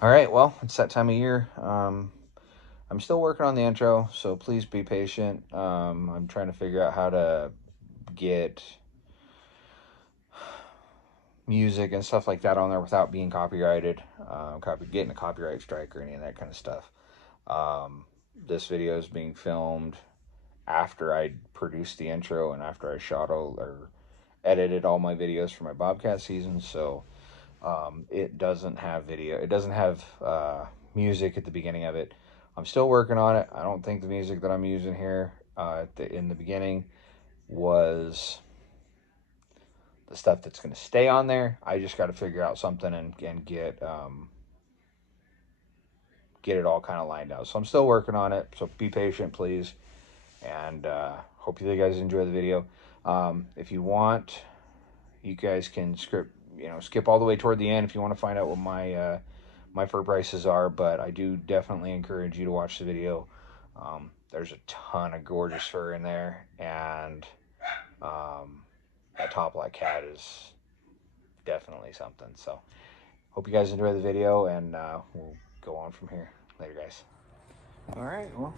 All right, well, it's that time of year. I'm still working on the intro, so please be patient. I'm trying to figure out how to get music and stuff like that on there without being copyrighted, getting a copyright strike or any of that kind of stuff. This video is being filmed after I produced the intro and after I shot or edited all my videos for my Bobcat season, so it doesn't have video. It doesn't have music at the beginning of it. I'm still working on it. I don't think the music that I'm using here in the beginning was the stuff that's going to stay on there. I just got to figure out something and get it all kind of lined out. So I'm still working on it. So be patient, please, and hope you guys enjoy the video. If you want, you guys can skip all the way toward the end if you want to find out what my fur prices are, but I do definitely encourage you to watch the video. There's a ton of gorgeous fur in there, and that top black cat is definitely something. So hope you guys enjoy the video, and we'll go on from here. Later, guys. All right, well,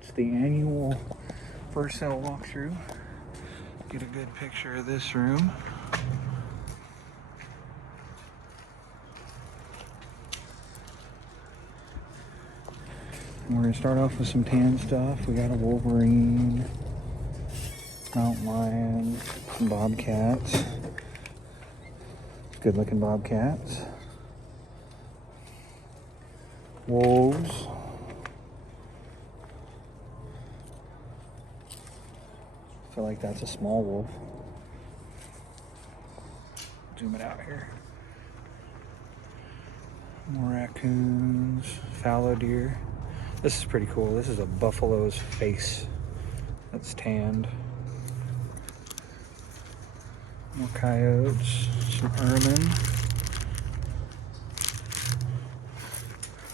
it's the annual fur sale walkthrough. Get a good picture of this room. We're going to start off with some tan stuff. We got a Wolverine, mountain lion, some Bobcats. Good looking Bobcats. Wolves. I feel like that's a small wolf. Zoom it out here. More raccoons, fallow deer. This is pretty cool. This is a buffalo's face that's tanned. More coyotes, some ermine,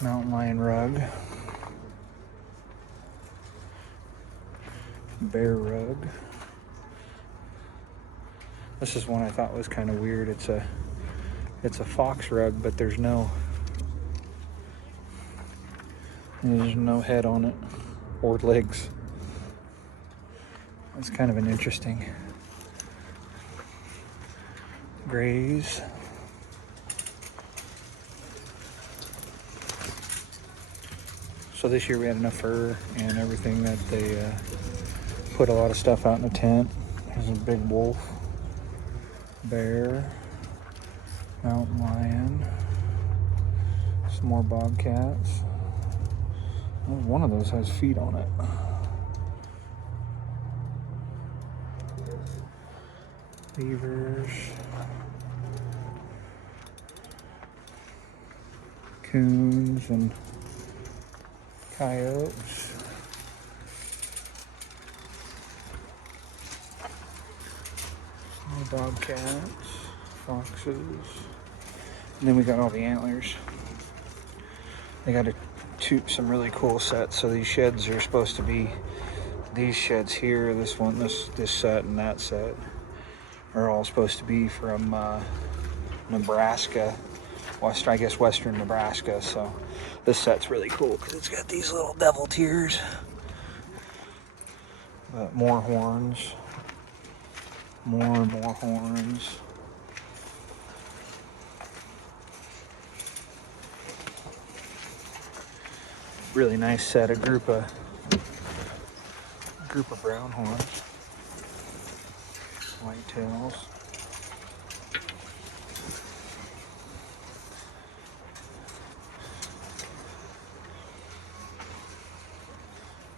mountain lion rug, bear rug. This is one I thought was kind of weird. It's a fox rug, but there's no head on it or legs. It's kind of an interesting grays. So this year we had enough fur and everything that they put a lot of stuff out in the tent. There's a big wolf, bear, mountain lion, some more bobcats. One of those has feet on it. Beavers, coons, and coyotes. More bobcats, foxes, and then we got all the antlers. They got some really cool sets. So these sheds are supposed to be, these sheds here, this one, this set, and that set are all supposed to be from Nebraska, I guess western Nebraska. So this set's really cool because it's got these little devil tears, but more horns, more and more horns. Really nice set, a group of brown horns, white tails.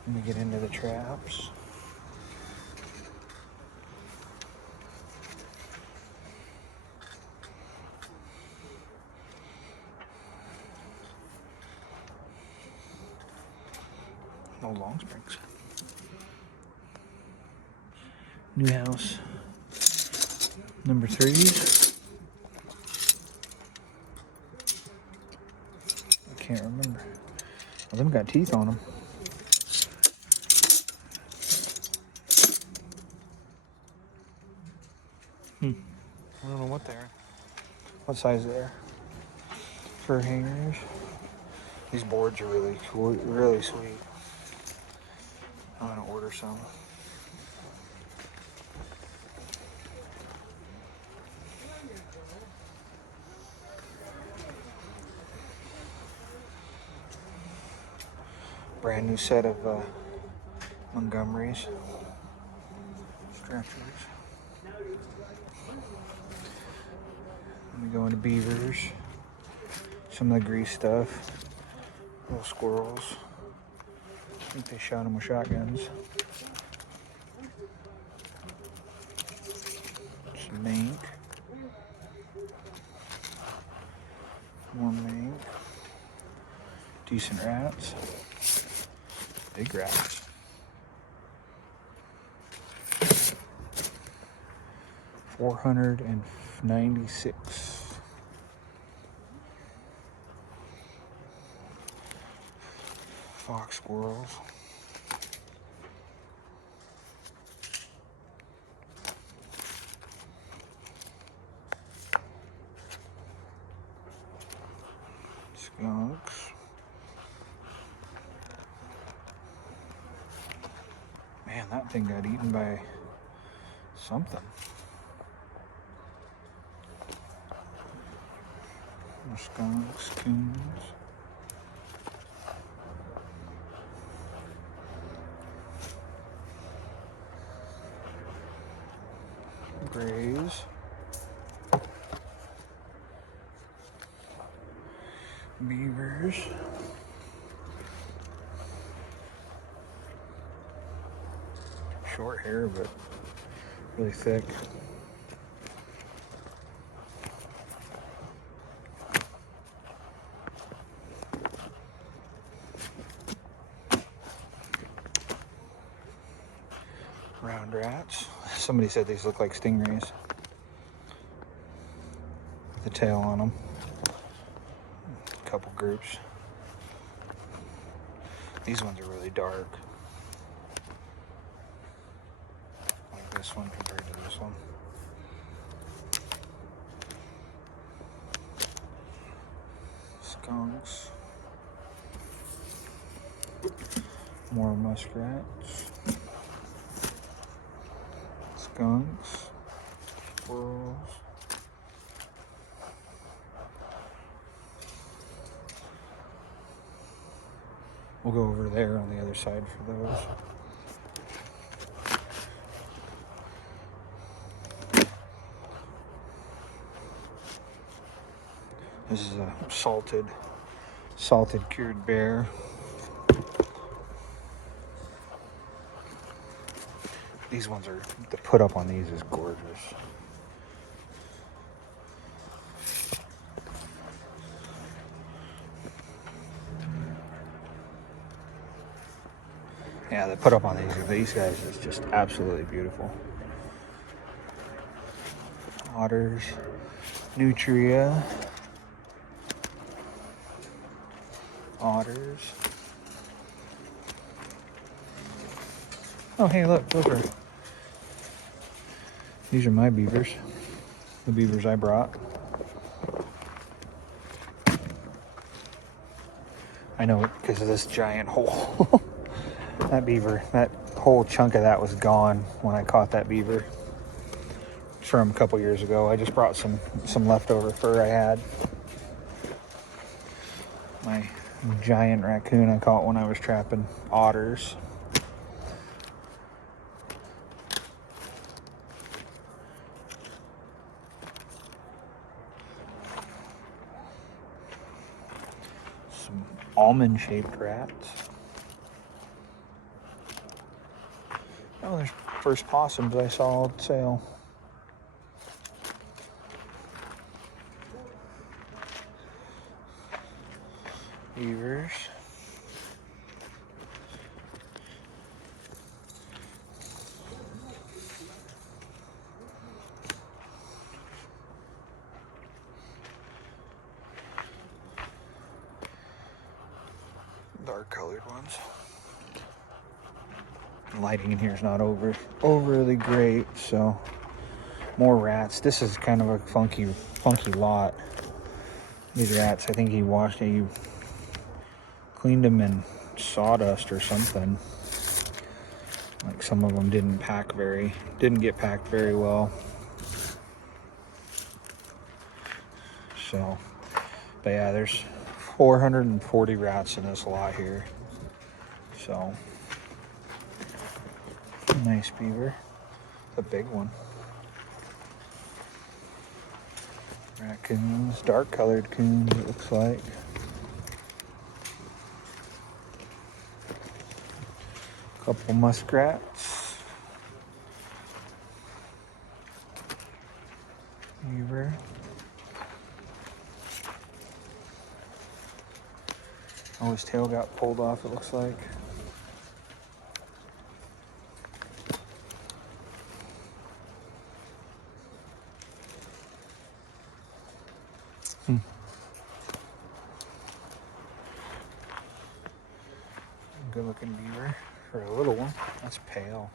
Let me get into the traps. No long springs. New house. Number 3s. I can't remember. Well, them got teeth on them. What size there? Fur hangers. These boards are really cool, really sweet. I'm gonna order some. Brand new set of Montgomerys stretchers. Let me go into beavers. Some of the grease stuff. Little squirrels. I think they shot them with shotguns. Some mink. More mink. Decent rats. Big rats. $496. Fox squirrels. Skunks. Man, that thing got eaten by something. More skunks, coons. Grays. Beavers. Short hair, but really thick. Round rats. Somebody said these look like stingrays. With a tail on them. A couple groups. These ones are really dark. Like this one compared to this one. Skunks. More muskrats. Skunks. Squirrels. We'll go over there on the other side for those. This is a salted cured bear. These ones are, the put up on these is gorgeous. Yeah, the put up on these guys is just absolutely beautiful. Otters, nutria. Otters. Oh, hey, look, these are my beavers. The beavers I brought. I know it because of this giant hole. That whole chunk of that was gone when I caught that beaver from a couple years ago. I just brought some leftover fur I had. My giant raccoon I caught when I was trapping otters. Some almond-shaped rats. Oh, there's first possums I saw on sale. Beavers. Dark colored ones. The lighting in here is not overly great, so More rats. This is kind of a funky lot. These rats, I think he cleaned them in sawdust or something. Like some of them didn't get packed very well. So, but yeah, there's 440 rats in this lot here. So, nice beaver. It's a big one. Raccoons, dark colored coons it looks like. Couple muskrats. Beaver. Oh, his tail got pulled off, it looks like. Good looking beaver for a little one. That's pale.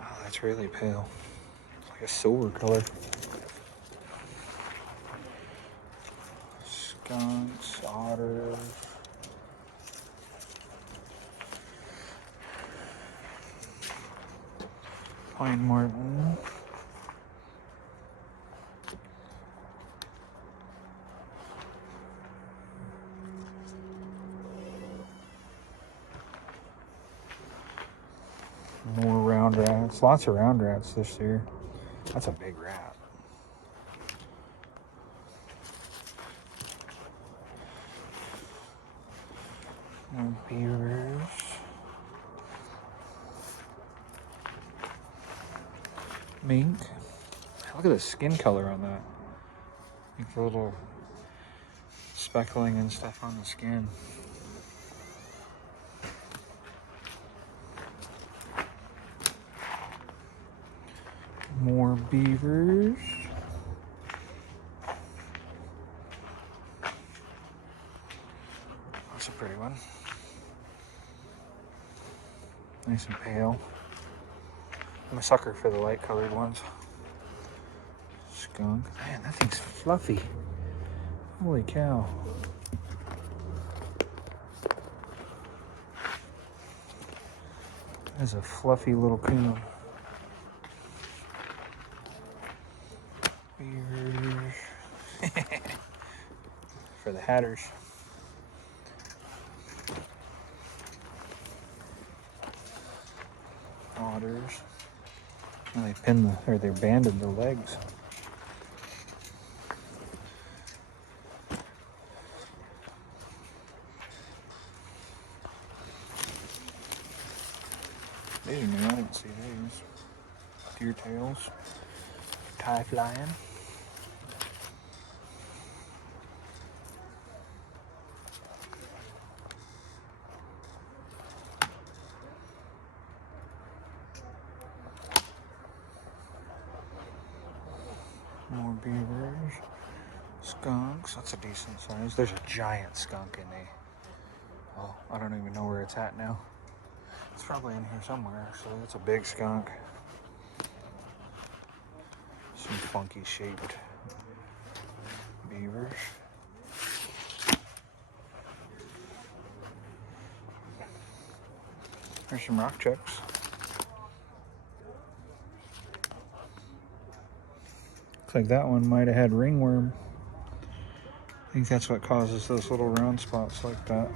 Oh, that's really pale. It's like a silver color. Skunks, otters. Pine marten. More round rats. Lots of round rats this year. That's a big rat. More beavers. Mink. Look at the skin color on that. Like the little speckling and stuff on the skin. More beavers. That's a pretty one. Nice and pale. I'm a sucker for the light colored ones. Skunk. Man, that thing's fluffy. Holy cow. That's a fluffy little coon. Beavers. For the hatters. Otters. And they banded the legs. These are new, I didn't see these. Deer tails. Tie flying. More beavers. Skunks. That's a decent size. There's a giant skunk in there. Oh, I don't even know where it's at now. It's probably in here somewhere, actually. That's a big skunk. Some funky shaped beavers. There's some rock chucks. Looks like that one might have had ringworm. I think that's what causes those little round spots like that.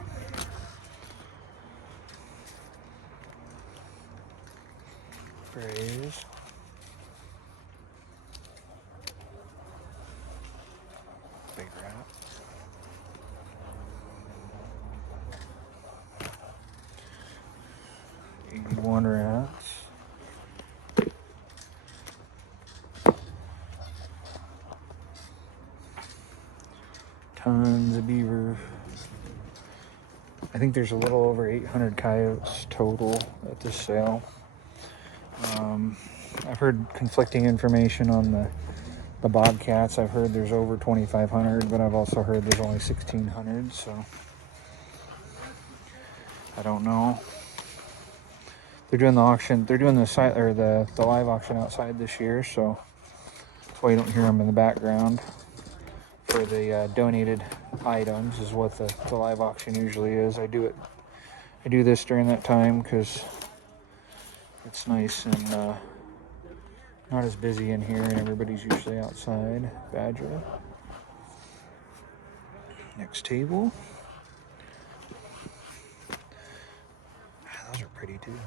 Grays. Big rat. One rats. Tons of beaver. I think there's a little over 800 coyotes total at this sale. I've heard conflicting information on the Bobcats. I've heard there's over 2,500, but I've also heard there's only 1,600, so I don't know. they're doing the auction. They're doing the site or the live auction outside this year, so that's why you don't hear them in the background. For the donated items is what the live auction usually is. I do this during that time because it's nice and not as busy in here, and everybody's usually outside. Badger. Next table. Those are pretty too.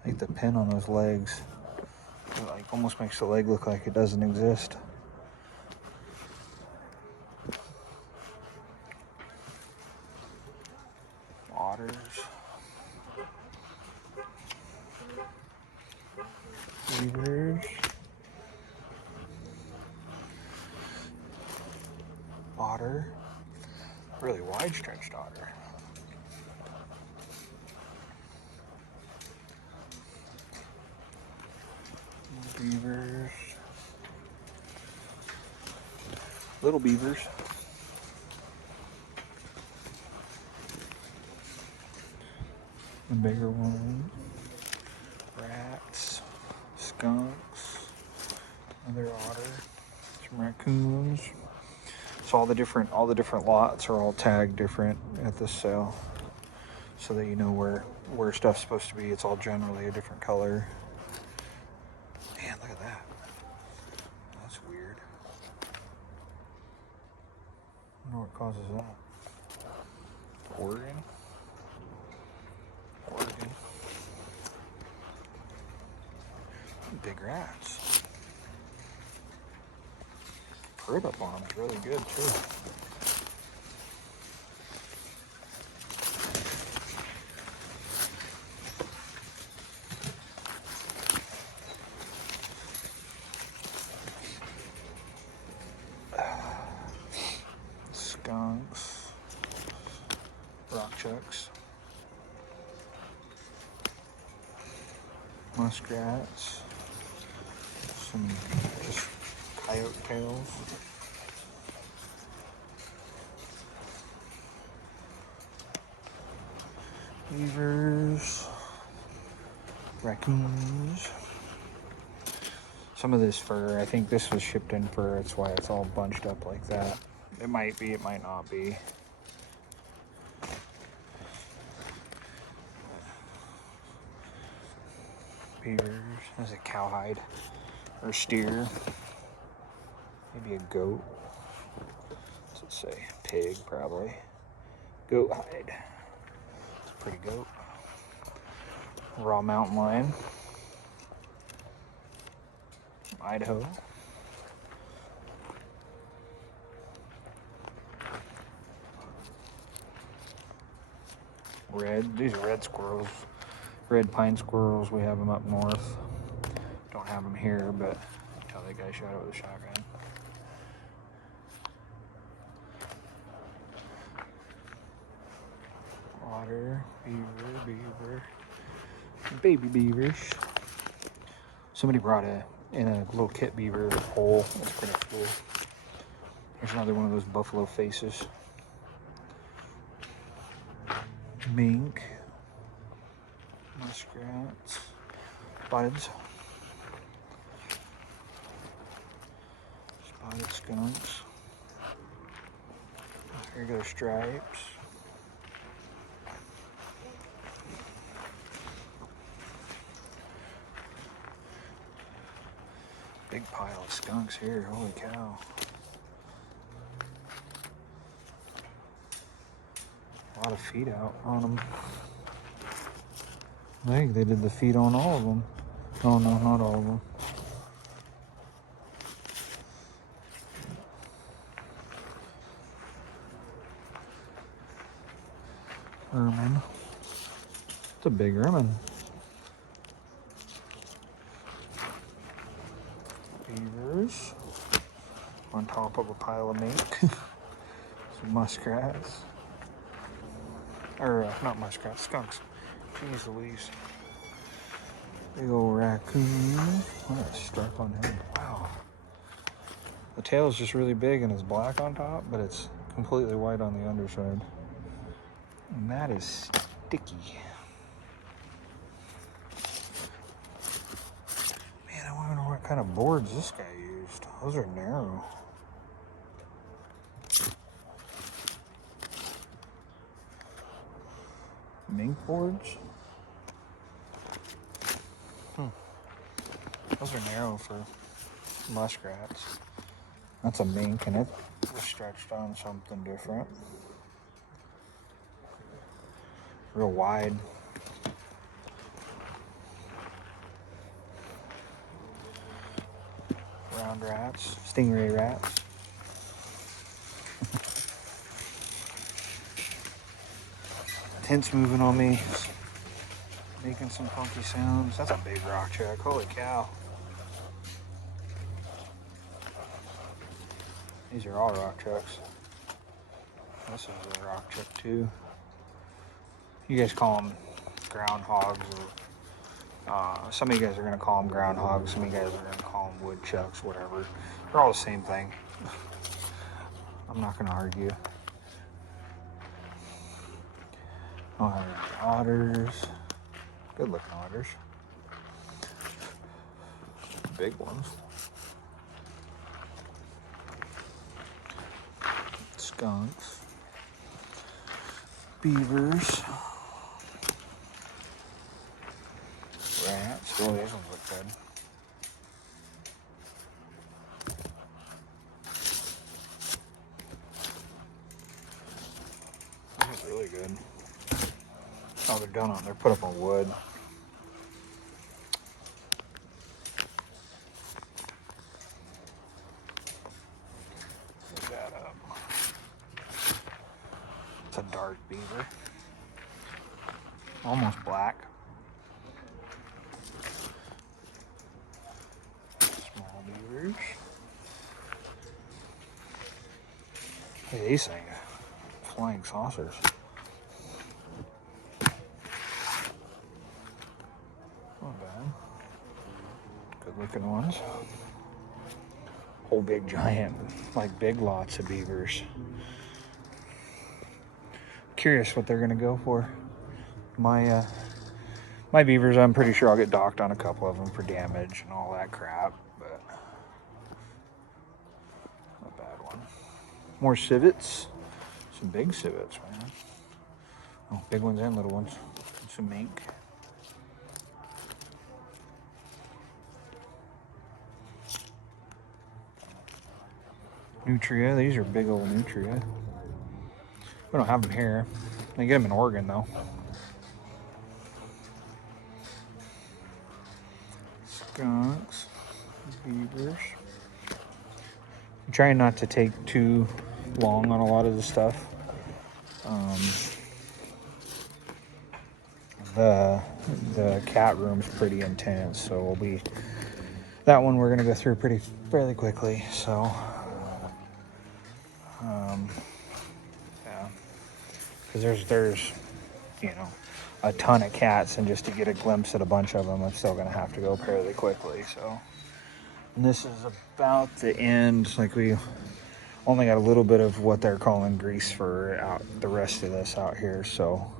I think the pin on those legs like almost makes the leg look like it doesn't exist. Otters. Beavers. Otter. Really wide stretched otter. Beavers. Little beavers. The bigger one. Rats. Skunks. Another otter. Some raccoons. So all the different lots are all tagged different at this sale, so that you know where stuff's supposed to be. It's all generally a different color. Man, look at that. That's weird. I wonder what causes that. Oregon. Big rats. Fruit up on them is really good too. Skunks. Rock chucks. Muskrats. Some just coyote tails. Beavers. Raccoons. Some of this fur, I think this was shipped in fur, that's why it's all bunched up like that. It might be, it might not be. Beavers. There's a cowhide or steer. Maybe a goat. What's it say? Pig, probably. Goat hide. It's a pretty goat. Raw mountain lion. Idaho. Red. These are red squirrels. Red pine squirrels. We have them up north. Don't have them here, but tell that guy shot it with a shotgun. Otter, beaver, baby beavers. Somebody brought in a little kit beaver hole. That's pretty cool. There's another one of those buffalo faces. Mink, muskrats, spotted skunks. Here go stripes. Big pile of skunks here, holy cow. A lot of feet out on them. I think they did the feet on all of them. Oh no, not all of them. Ermine. It's a big ermine. Beavers. On top of a pile of mink. Some muskrats. Or, not muskrats, skunks. Jeez Louise. Big old raccoon. What a stripe on him. Wow. The tail is just really big and it's black on top, but it's completely white on the underside. And that is sticky. Man, I wonder what kind of boards this guy used. Those are narrow. Mink boards? Those are narrow for muskrats. That's a mink, and it was stretched on something different. Real wide. Round rats, stingray rats. Tent's moving on me, making some funky sounds. That's a big rock chuck, holy cow. These are all rock chucks. This is a rock chuck too. You guys call them groundhogs, or some of you guys are gonna call them groundhogs, some of you guys are gonna call them woodchucks, whatever. They're all the same thing. I'm not gonna argue. Oh, otters. Good looking otters. Big ones. Skunks. Beavers. Rats. Oh, these ones look good. These look really good. Oh, they're done on. They're put up on wood. Look that up. It's a dark beaver. Almost black. Small beavers. Hey, these things. Flying saucers. Not bad. Good looking ones. Whole big giant, like big lots of beavers. Curious what they're gonna go for. My beavers, I'm pretty sure I'll get docked on a couple of them for damage and all that crap, but not a bad one. More civets. Some big civets, man. Oh, big ones and little ones. Some mink. Nutria, these are big old nutria. We don't have them here. They get them in Oregon though. Skunks, beavers. I'm trying not to take too long on a lot of the stuff. The cat room's pretty intense, so we'll be that one we're gonna go through fairly quickly. So yeah, because there's a ton of cats, and just to get a glimpse at a bunch of them, I'm still gonna have to go fairly quickly. So, and this is about the end. Like, we only got a little bit of what they're calling grease fur out. The rest of this out here, so.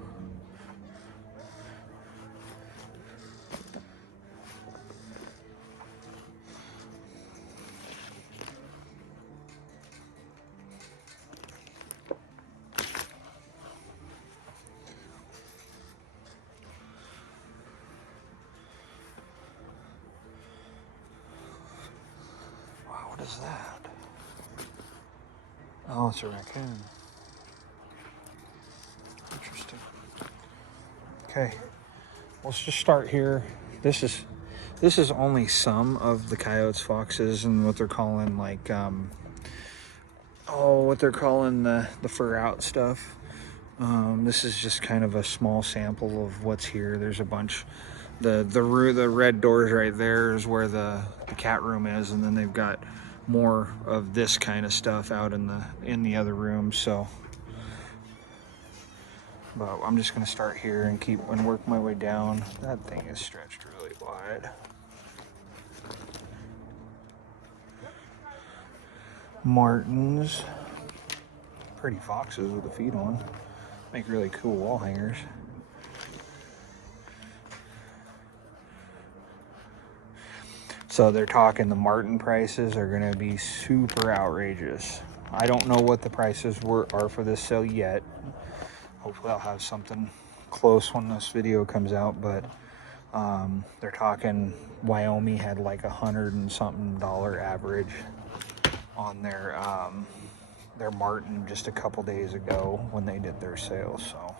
What is that? Oh, it's a raccoon. Interesting. Okay, let's just start here. This is only some of the coyotes, foxes, and what they're calling what they're calling the fur out stuff. This is just kind of a small sample of what's here. There's a bunch. The red doors right there is where the cat room is, and then they've got more of this kind of stuff out in the other rooms. So, but I'm just gonna start here and work my way down. That thing is stretched really wide. Martins, pretty foxes with the feet on. Make really cool wall hangers. So they're talking the martin prices are going to be super outrageous. I don't know what the prices are for this sale yet. Hopefully I'll have something close when this video comes out, but they're talking Wyoming had like $100 and something average on their martin just a couple days ago when they did their sale. So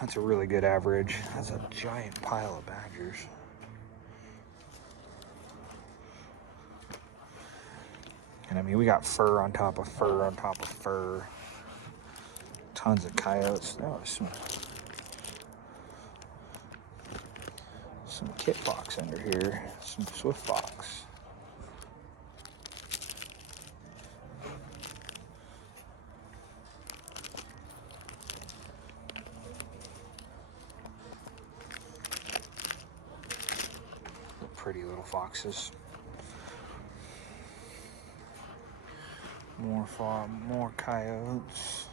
that's a really good average. That's a giant pile of badgers. And I mean, we got fur on top of fur on top of fur. Tons of coyotes. There was some kit fox under here. Some swift fox. Pretty little foxes. More coyotes.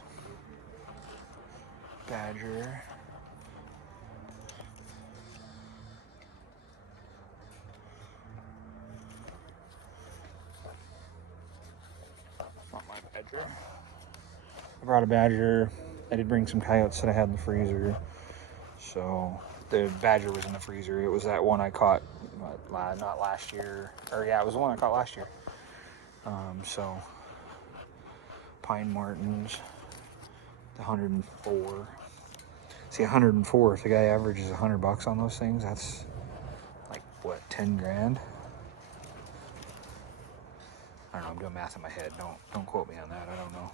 Badger. Not my badger. I brought a badger. I did bring some coyotes that I had in the freezer. So the badger was in the freezer. It was that one I caught, not last year. Or yeah, it was the one I caught last year. So pine martins, the 104. See, 104. If the guy averages $100 on those things, that's like what, 10 grand? I don't know. I'm doing math in my head. Don't quote me on that. I don't know.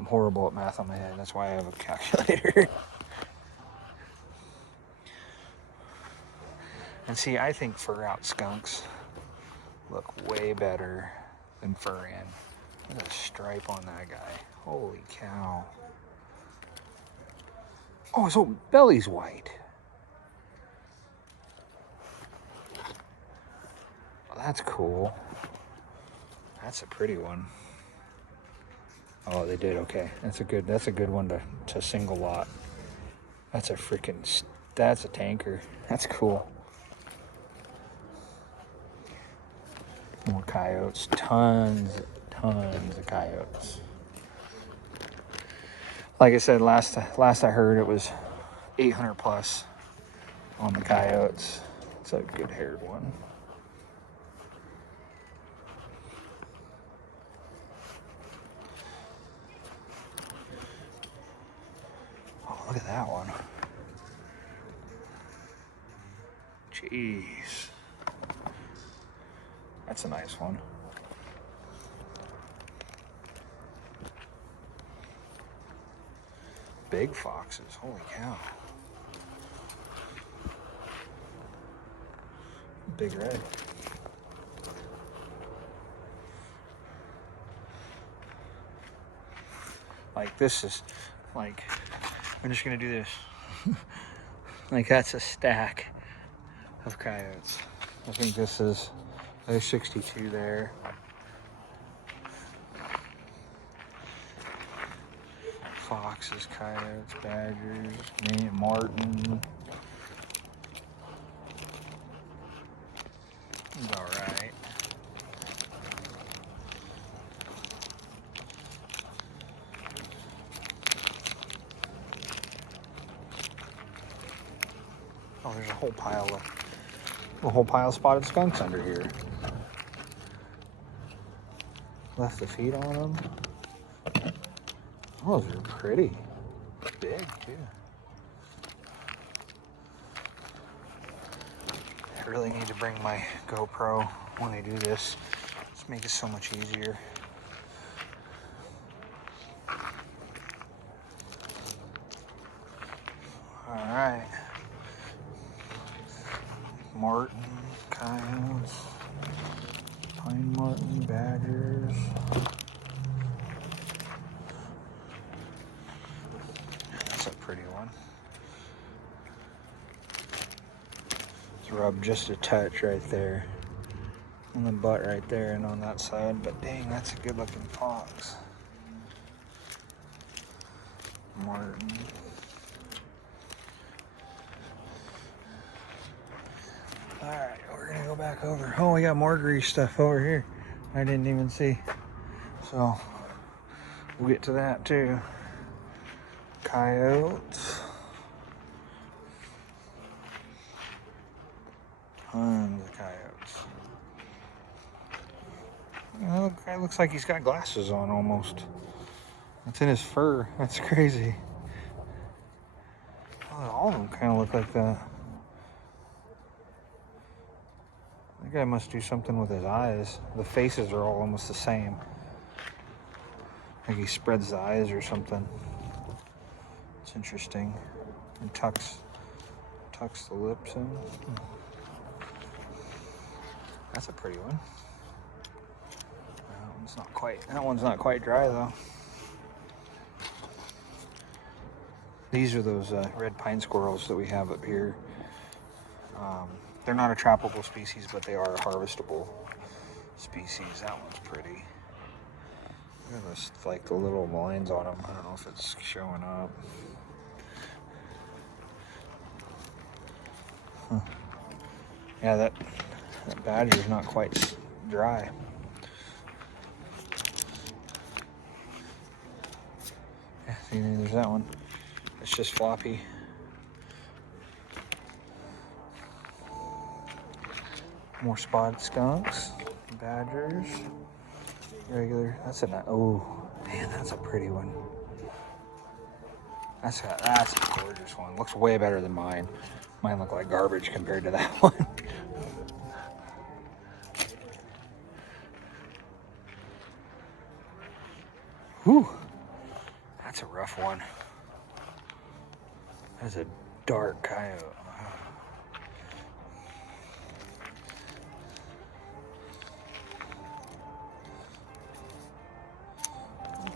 I'm horrible at math on my head. That's why I have a calculator. And see, I think fur out skunks look way better than fur in. Look at a stripe on that guy. Holy cow. Oh, his whole belly's white. Oh, that's cool. That's a pretty one. Oh, they did okay. That's a good one to single lot. That's a tanker. That's cool. More coyotes. Tons of coyotes. Like I said, last I heard it was 800 plus on the coyotes. It's a good haired one. Oh, look at that one. Jeez. That's a nice one. Big foxes, holy cow. Big red. Like this is, like, I'm just gonna do this. Like that's a stack of coyotes. I think there's 62 there. Foxes, coyotes, badgers, martin. It's all right. Oh, there's a whole pile of spotted skunks under here. Left the feet on them. Oh, those are pretty big too. I really need to bring my GoPro when I do this. Just make it so much easier. All right. Martin, coyotes, pine martin, badgers. That's a pretty one. It's rubbed just a touch right there. On the butt right there and on that side. But dang, that's a good looking fox. Martin. Alright, we're gonna go back over. Oh, we got more grease stuff over here. I didn't even see. So, we'll get to that too. Coyotes. Tons of coyotes. Oh, the guy looks like he's got glasses on almost. It's in his fur. That's crazy. Oh, all of them kind of look like that. That guy must do something with his eyes. The faces are all almost the same. Like he spreads the eyes or something. It's interesting. And tucks the lips in. That's a pretty one. That one's not quite dry though. These are those red pine squirrels that we have up here. They're not a tropical species, but they are a harvestable species. That one's pretty. Look at this, like the little lines on them. I don't know if it's showing up. Huh. Yeah, that badger's not quite dry. Yeah, see, there's that one. It's just floppy. More spotted skunks, badgers, regular. That's a oh man, that's a pretty one. That's a gorgeous one. Looks way better than mine. Mine look like garbage compared to that one. Whew, that's a rough one. That's a dark coyote.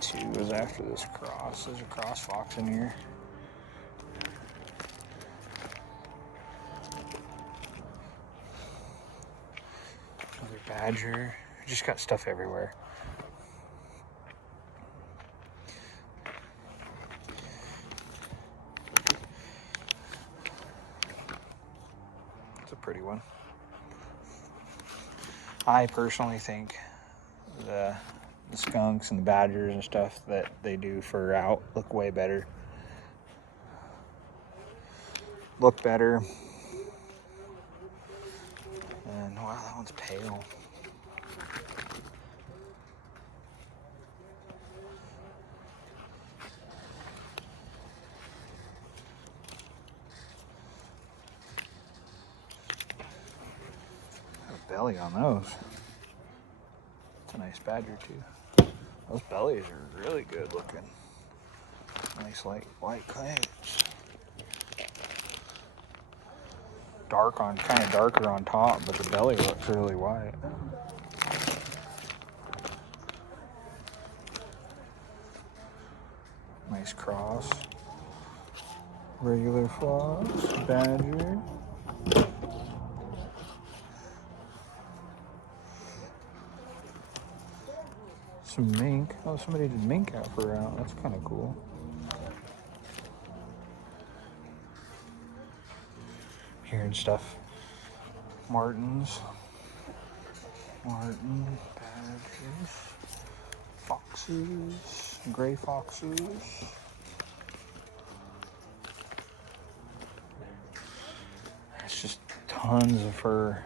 Two was after this cross. There's a cross fox in here. Another badger. Just got stuff everywhere. It's a pretty one. I personally think the skunks and the badgers and stuff that they do for out look way better. Look better. And wow, that one's pale. Got a belly on those. It's a nice badger too. Those bellies are really good looking. Nice light white coyotes. Kind of darker on top, but the belly looks really white. Nice cross. Regular fox, badger. Some mink. Oh, somebody did mink out for out. That's kind of cool. Hearing stuff. Martins, badgers, foxes, gray foxes. It's just tons of fur.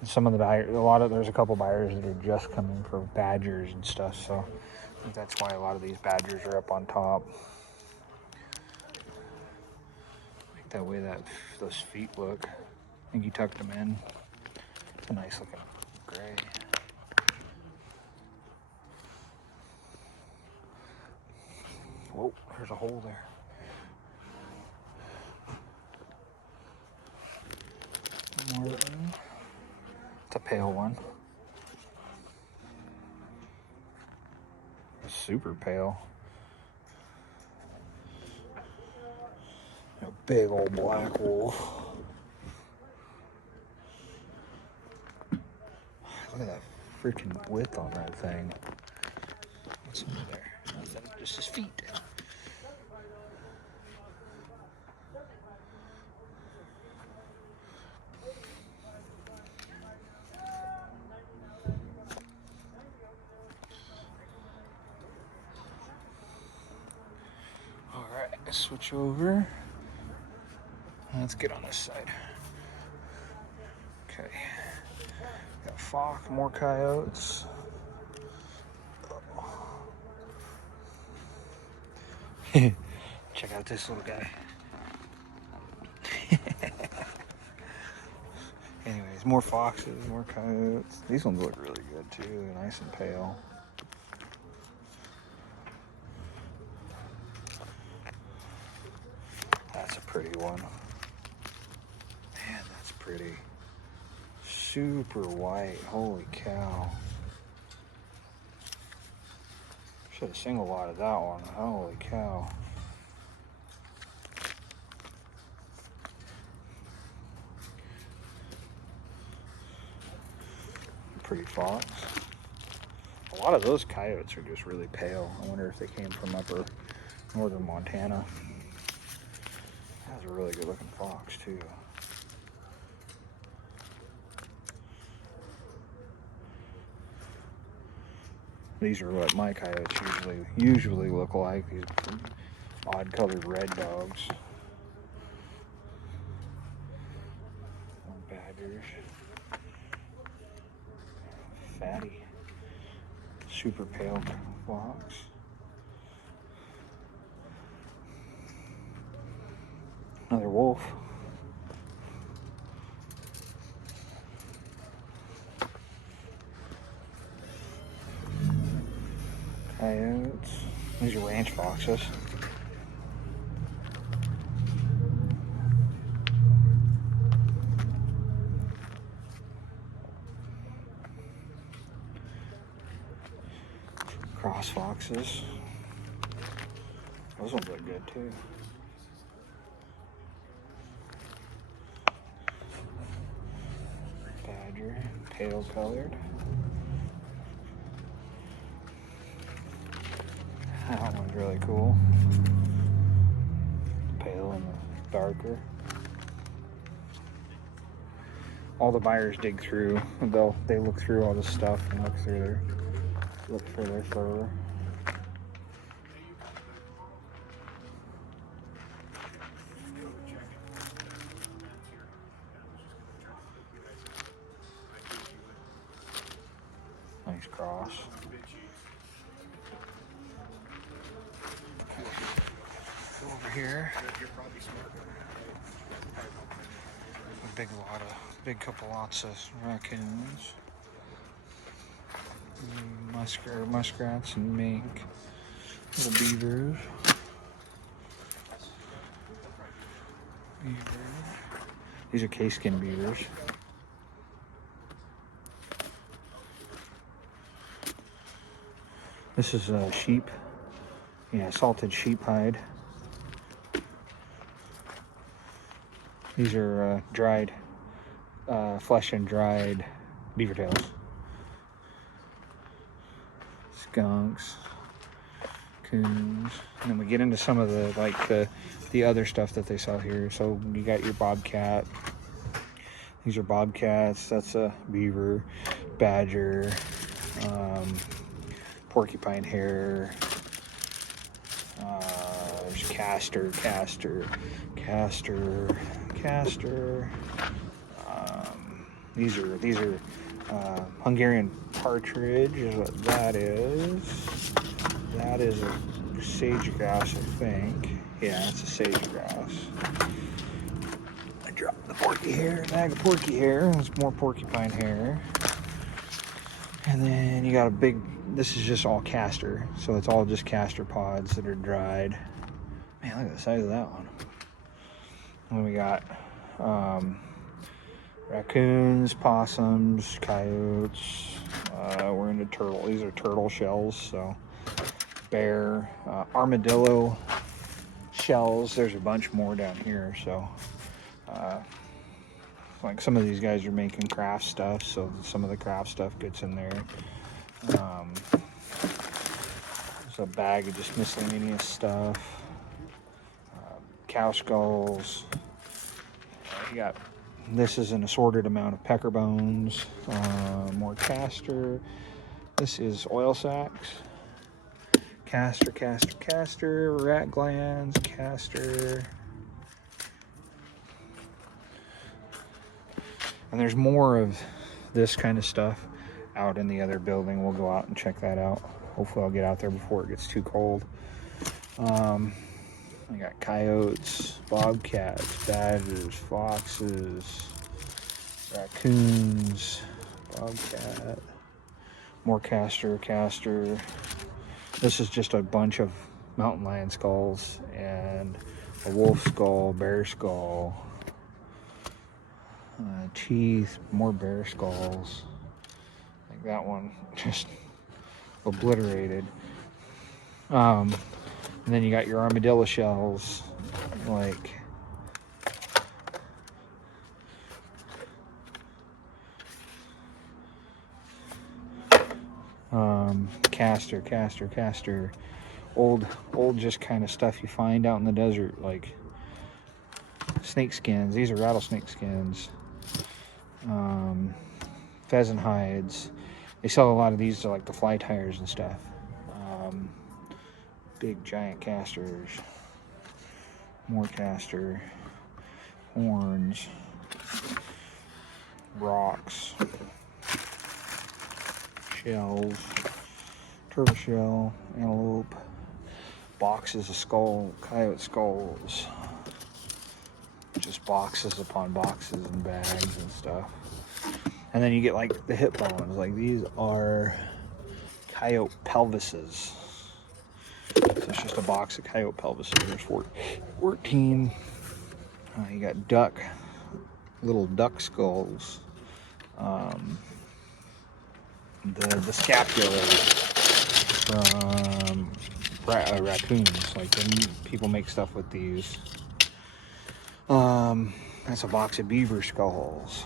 And some of the buyers, there's a couple buyers that are just coming for badgers and stuff, so I think that's why a lot of these badgers are up on top. That way those feet look. I think he tucked them in. It's a nice looking gray. Whoa, there's a hole there. Martin. It's a pale one. Super pale. A big old black wolf. Look at that freaking width on that thing. What's under there? Nothing, just his feet. Alright, switch over. Let's get on this side. Okay. Got fox, more coyotes. Check out this little guy. Anyways, more foxes, more coyotes. These ones look really good too, nice and pale. That's a pretty one. Man, that's pretty. Super white, holy cow. Should have single lotted that one, holy cow. Pretty fox. A lot of those coyotes are just really pale. I wonder if they came from upper northern Montana. That's a really good looking fox too. These are what my coyotes usually look like, these odd colored red dogs. Badgers. Fatty. Super pale fox. Another wolf. Coyotes. These are ranch foxes. Cross foxes. Those ones look good too. Badger, pale colored. That one's really cool. Pale and the darker. All the buyers dig through. They look through all this stuff and look for their fur. Nice cross. Go over here. Big couple lots of raccoons. Muskrats and mink. Little beavers. These are case-skin beavers. This is sheep. Yeah, salted sheep hide. These are dried, flesh and dried beaver tails. Skunks, coons, and then we get into some of the other stuff that they sell here. So you got your bobcat. These are bobcats. That's a beaver, badger, porcupine hare. There's castor. These are Hungarian partridge is what that is. That is a sage-grouse, I think. Yeah, it's a sage-grouse. I dropped the porky hair, bag of porky hair. There's more porcupine hair. And then you got this is just all castor. So it's all just castor pods that are dried. Man, look at the size of that one. And then we got raccoons, possums, coyotes. We're into turtle. These are turtle shells. So bear, armadillo shells. There's a bunch more down here. So like some of these guys are making craft stuff. So some of the craft stuff gets in there. It's a bag of just miscellaneous stuff. Cow skulls. You got, this is an assorted amount of pecker bones. More caster. This is oil sacks. Caster, rat glands, caster. And there's more of this kind of stuff out in the other building. We'll go out and check that out. Hopefully I'll get out there before it gets too cold. I got coyotes, bobcats, badgers, foxes, raccoons, bobcat, more caster. This is just a bunch of mountain lion skulls and a wolf skull, bear skull, teeth, more bear skulls. Like that one, just obliterated. And then you got your armadillo shells, like caster. Old just kind of stuff you find out in the desert, like snake skins. These are rattlesnake skins. Pheasant hides. They sell a lot of these to like the fly tires and stuff. Big giant casters. More caster. Horns. Rocks. Shells. Turtle shell. Antelope. Boxes of coyote skulls. Just boxes upon boxes and bags and stuff. And then you get like the hip bones. Like these are coyote pelvises. So it's just a box of coyote pelvises. There's 14. You got little duck skulls. The scapulae from raccoons. Like people make stuff with these. That's a box of beaver skulls.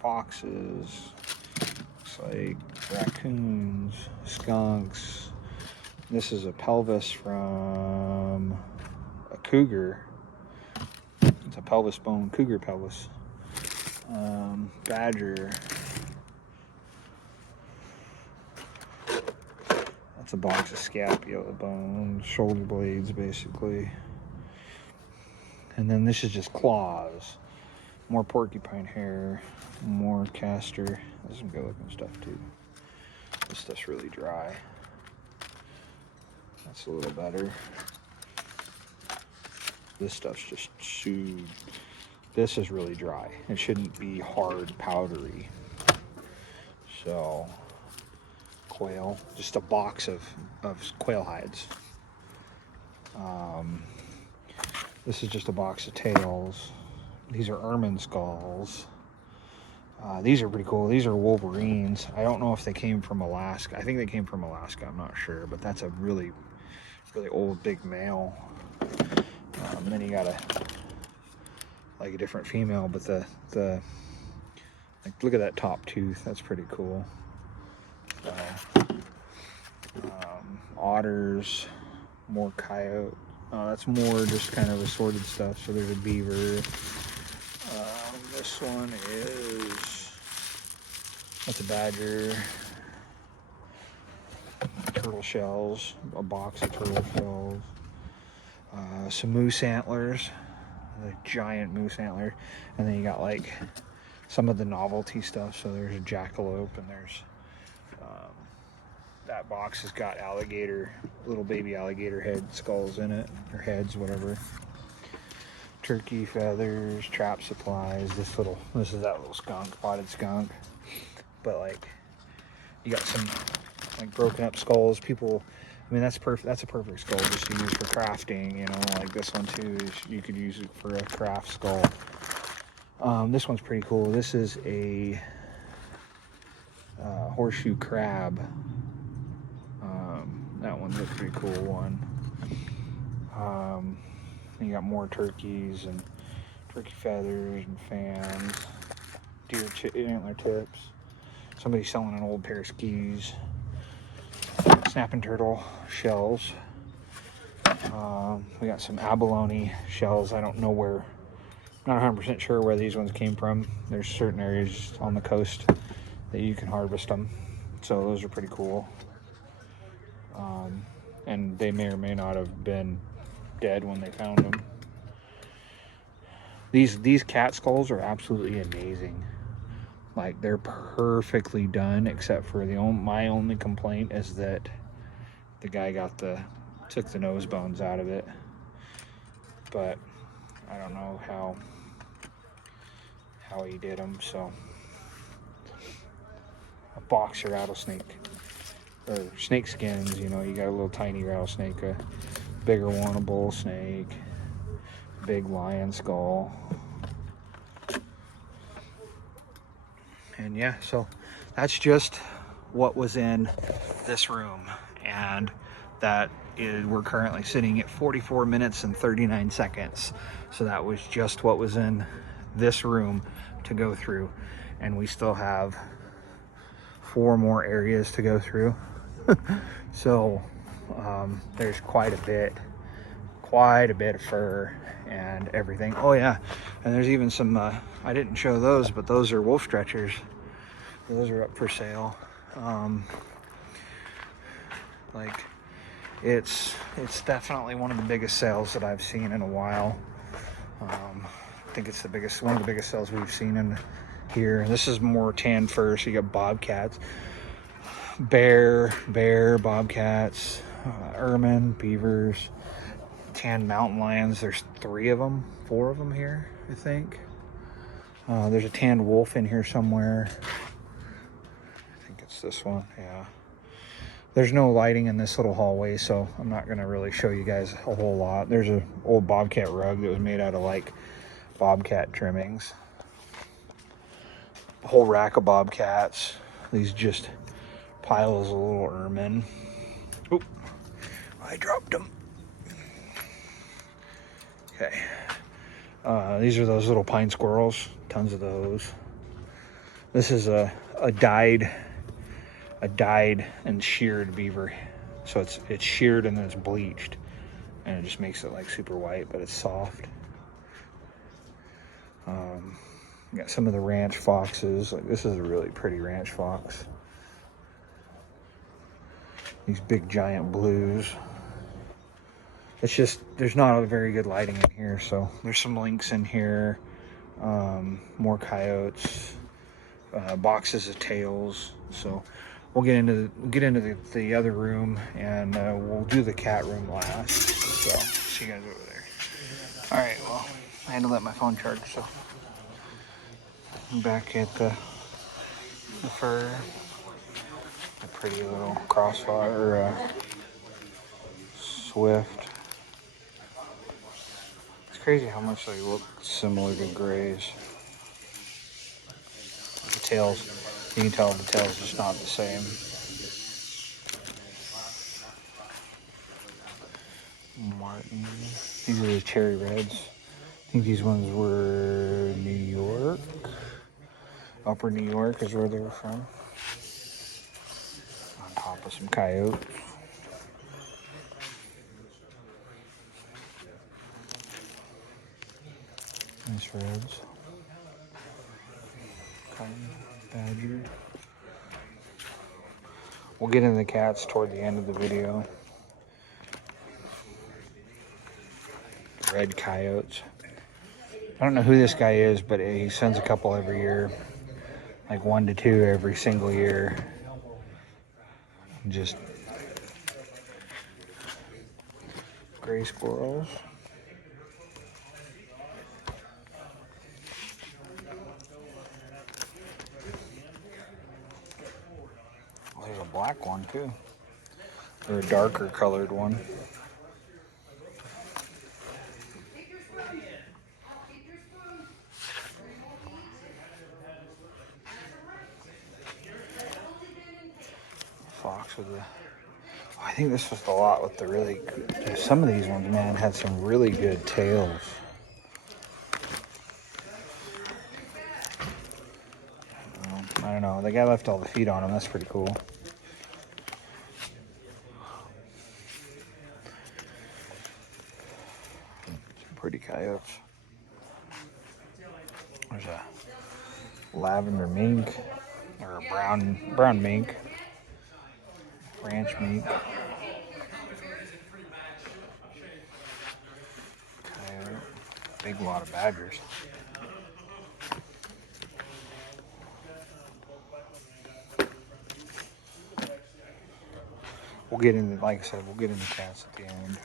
Foxes. Looks like raccoons, skunks. This is a pelvis from a cougar. It's a pelvis bone, cougar pelvis. Badger. That's a box of scapula bones, shoulder blades basically. And then this is just claws. More porcupine hair, more caster. There's some good looking stuff too. This stuff's really dry. That's a little better. This stuff's just chewed. This is really dry. It shouldn't be hard, powdery. So, quail, just a box of quail hides. This is just a box of tails. These are ermine skulls. These are pretty cool. These are wolverines. I don't know if they came from Alaska. I think they came from Alaska. I'm not sure, but that's a really old big male. And then you got a different female, but the like, look at that top tooth. That's pretty cool. Otters, more coyote. That's more just kind of assorted stuff. So there's a beaver. This one that's a badger. Turtle shells, a box of turtle shells. Some moose antlers, a giant moose antler. And then you got like some of the novelty stuff. So there's a jackalope, and there's that box has got little baby alligator head skulls in it, or heads, whatever. Turkey feathers, trap supplies. This is that little skunk, spotted skunk. But like, you got some like broken up skulls. People, I mean, that's perfect. That's a perfect skull just to use for crafting. You know, like this one too. You could use it for a craft skull. This one's pretty cool. This is a horseshoe crab. That one's a pretty cool one. You got more turkeys and turkey feathers and fans, deer antler tips. Somebody's selling an old pair of skis. snapping turtle shells. We got some abalone shells. I don't know where, not 100% sure where these ones came from. There's certain areas on the coast that you can harvest them, so those are pretty cool. And they may or may not have been dead when they found them. These cat skulls are absolutely amazing. Like, they're perfectly done, except for my only complaint is that the guy took the nose bones out of it. But I don't know how he did them. So a boxer rattlesnake, or snake skins, you know, you got a little tiny rattlesnake, a bigger one, a bull snake, big lion skull. And yeah, so that's just what was in this room, and that is, we're currently sitting at 44 minutes and 39 seconds. So that was just what was in this room to go through, and we still have 4 more areas to go through. So there's quite a bit of fur and everything. Oh yeah, and there's even some I didn't show those, but those are wolf stretchers. Those are up for sale. Like, it's definitely one of the biggest sales that I've seen in a while. I think it's one of the biggest sales we've seen in here. This is more tan fur, so you got bobcats, bear, bobcats, ermine, beavers, tan mountain lions. There's 4 of them here, I think. There's a tanned wolf in here somewhere. I think it's this one, yeah. There's no lighting in this little hallway, so I'm not gonna really show you guys a whole lot. There's an old bobcat rug that was made out of like bobcat trimmings. A whole rack of bobcats. These just piles of little ermine. Oop, I dropped them. Okay. These are those little pine squirrels. Tons of those. This is a dyed and sheared beaver. So it's sheared and then it's bleached, and it just makes it like super white, but it's soft. Got some of the ranch foxes. Like, this is a really pretty ranch fox. These big giant blues. It's just, there's not a very good lighting in here, so there's some lynx in here, more coyotes, boxes of tails. So we'll get into the other room, and we'll do the cat room last. So see you guys over there. All right, well, I had to let my phone charge, so I'm back at the fur. A pretty little crossfire, swift. It's crazy how much they look similar to grays. The tails, you can tell the tail's just not the same. Martin. These are the cherry reds. I think these ones were New York. Upper New York is where they were from. On top of some coyotes. Nice reds. Cotton badger. We'll get into the cats toward the end of the video. Red coyotes. I don't know who this guy is, but he sends a couple every year. Like 1 to 2 every single year. Just gray squirrels. Well, there's a black one too. Or a darker colored one. Fox with the, I think this was the lot with the really good, some of these ones, man, had some really good tails. I don't know, the guy left all the feet on them. That's pretty cool. coyotes. There's a lavender mink, or a brown mink, ranch mink. Coyote. Big lot of badgers. We'll get into, like I said, we'll get into cats at the end.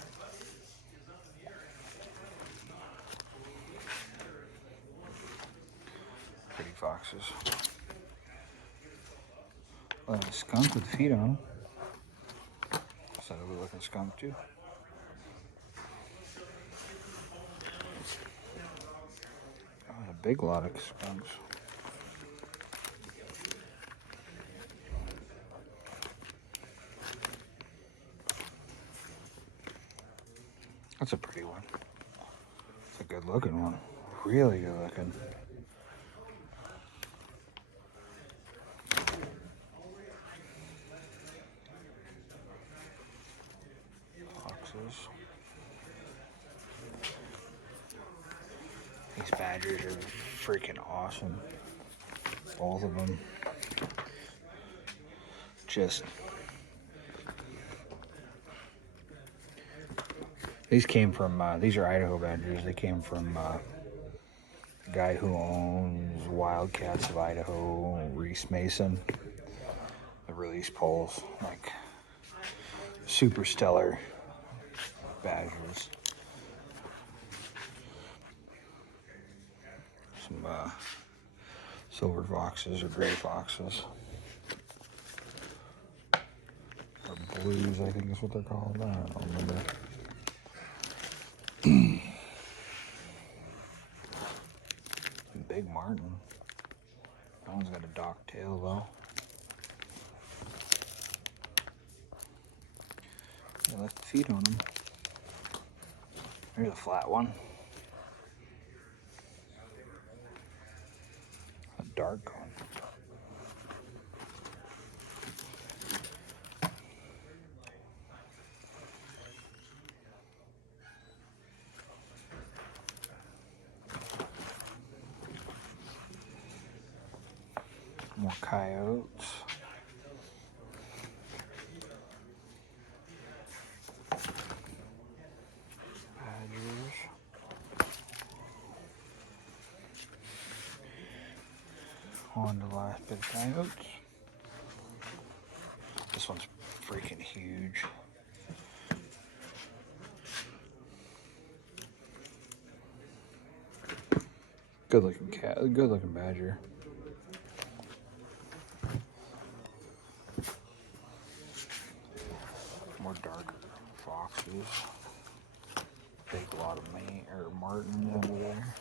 Pretty foxes. A skunk with feet on them. That's a good looking skunk too. Oh, a big lot of skunks. That's a pretty one. It's a good looking one. Really good looking. Foxes. These badgers are freaking awesome. Both of them. Just. These came from, these are Idaho badgers. They came from a guy who owns Wildcats of Idaho, Reese Mason. The release poles, like super stellar badgers. Some silver foxes or gray foxes. Or blues, I think is what they're called. I don't remember. Big martin. That one's got a dock tail though. I left the feet on him. Here's a flat one. A dark one. More coyotes. Badgers. On to the last bit of coyotes. This one's freaking huge. Good looking cat, good looking badger. More darker foxes. Big lot of martins under there.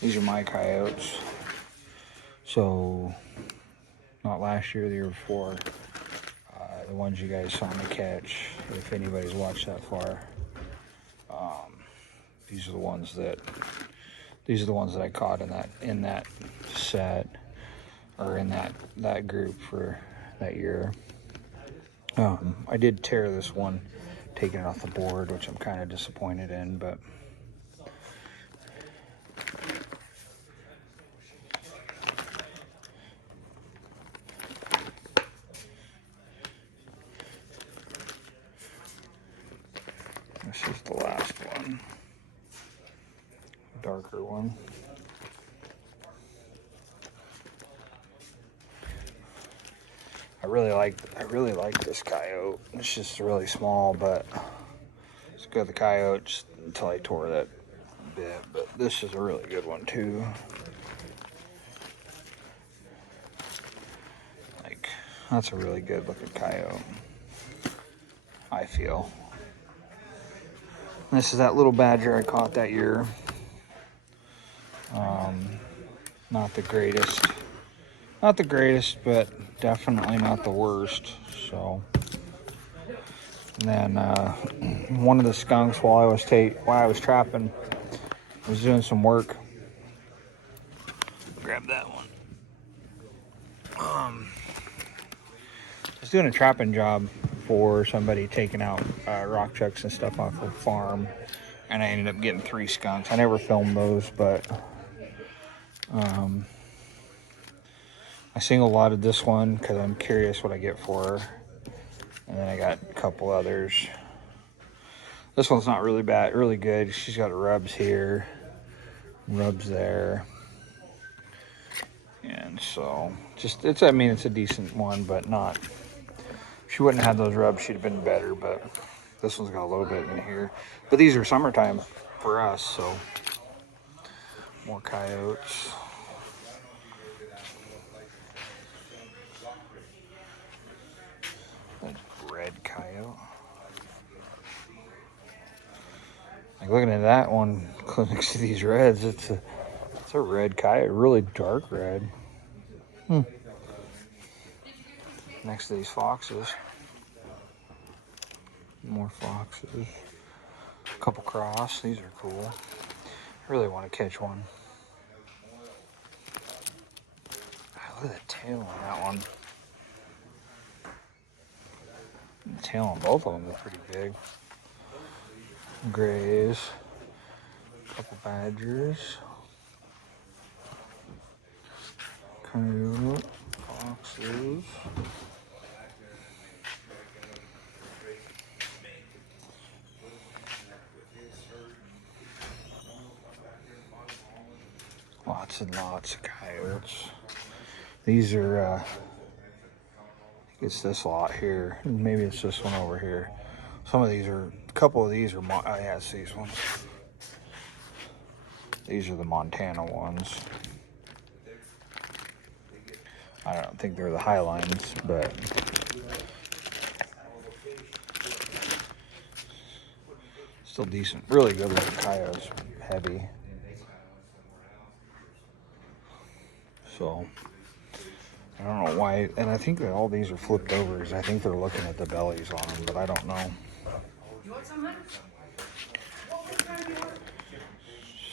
These are my coyotes. So, not last year, the year before. The ones you guys saw me catch, if anybody's watched that far. These are the ones that I caught in that set, or in that group for that year. I did tear this one, taking it off the board, which I'm kind of disappointed in, but this is the last one, darker one. I really like this coyote. It's just really small, but it's good. The coyote just until I tore that bit, but this is a really good one too. Like, that's a really good looking coyote, I feel. This is that little badger I caught that year. Not the greatest, but definitely not the worst. So, and then one of the skunks, while I was trapping, I was doing some work. Grab that one. I was doing a trapping job for somebody taking out rock chucks and stuff off the farm, and I ended up getting 3 skunks. I never filmed those, but I single lotted this one because I'm curious what I get for her, and then I got a couple others. This one's not really bad, really good. She's got rubs here, rubs there. And so, I mean, it's a decent one, but not, if she wouldn't have had those rubs, she'd have been better, but this one's got a little bit in here. But these are summertime for us, so more coyotes. A red coyote. Like looking at that one next to these reds, it's a red coyote, really dark red. Next to these foxes. More foxes. A couple cross. These are cool. I really want to catch one. Look at the tail on that one. The tail on both of them is pretty big. Grays. A couple badgers. Coyote. Foxes. Lots and lots of coyotes. These are, I think it's this lot here. Maybe it's this one over here. Some of these are, a couple of these are, yeah, it's these ones. These are the Montana ones. I don't think they're the Highlines, but still decent. Really good looking coyotes. Heavy. So, I don't know why, and I think that all these are flipped over, because I think they're looking at the bellies on them, but I don't know.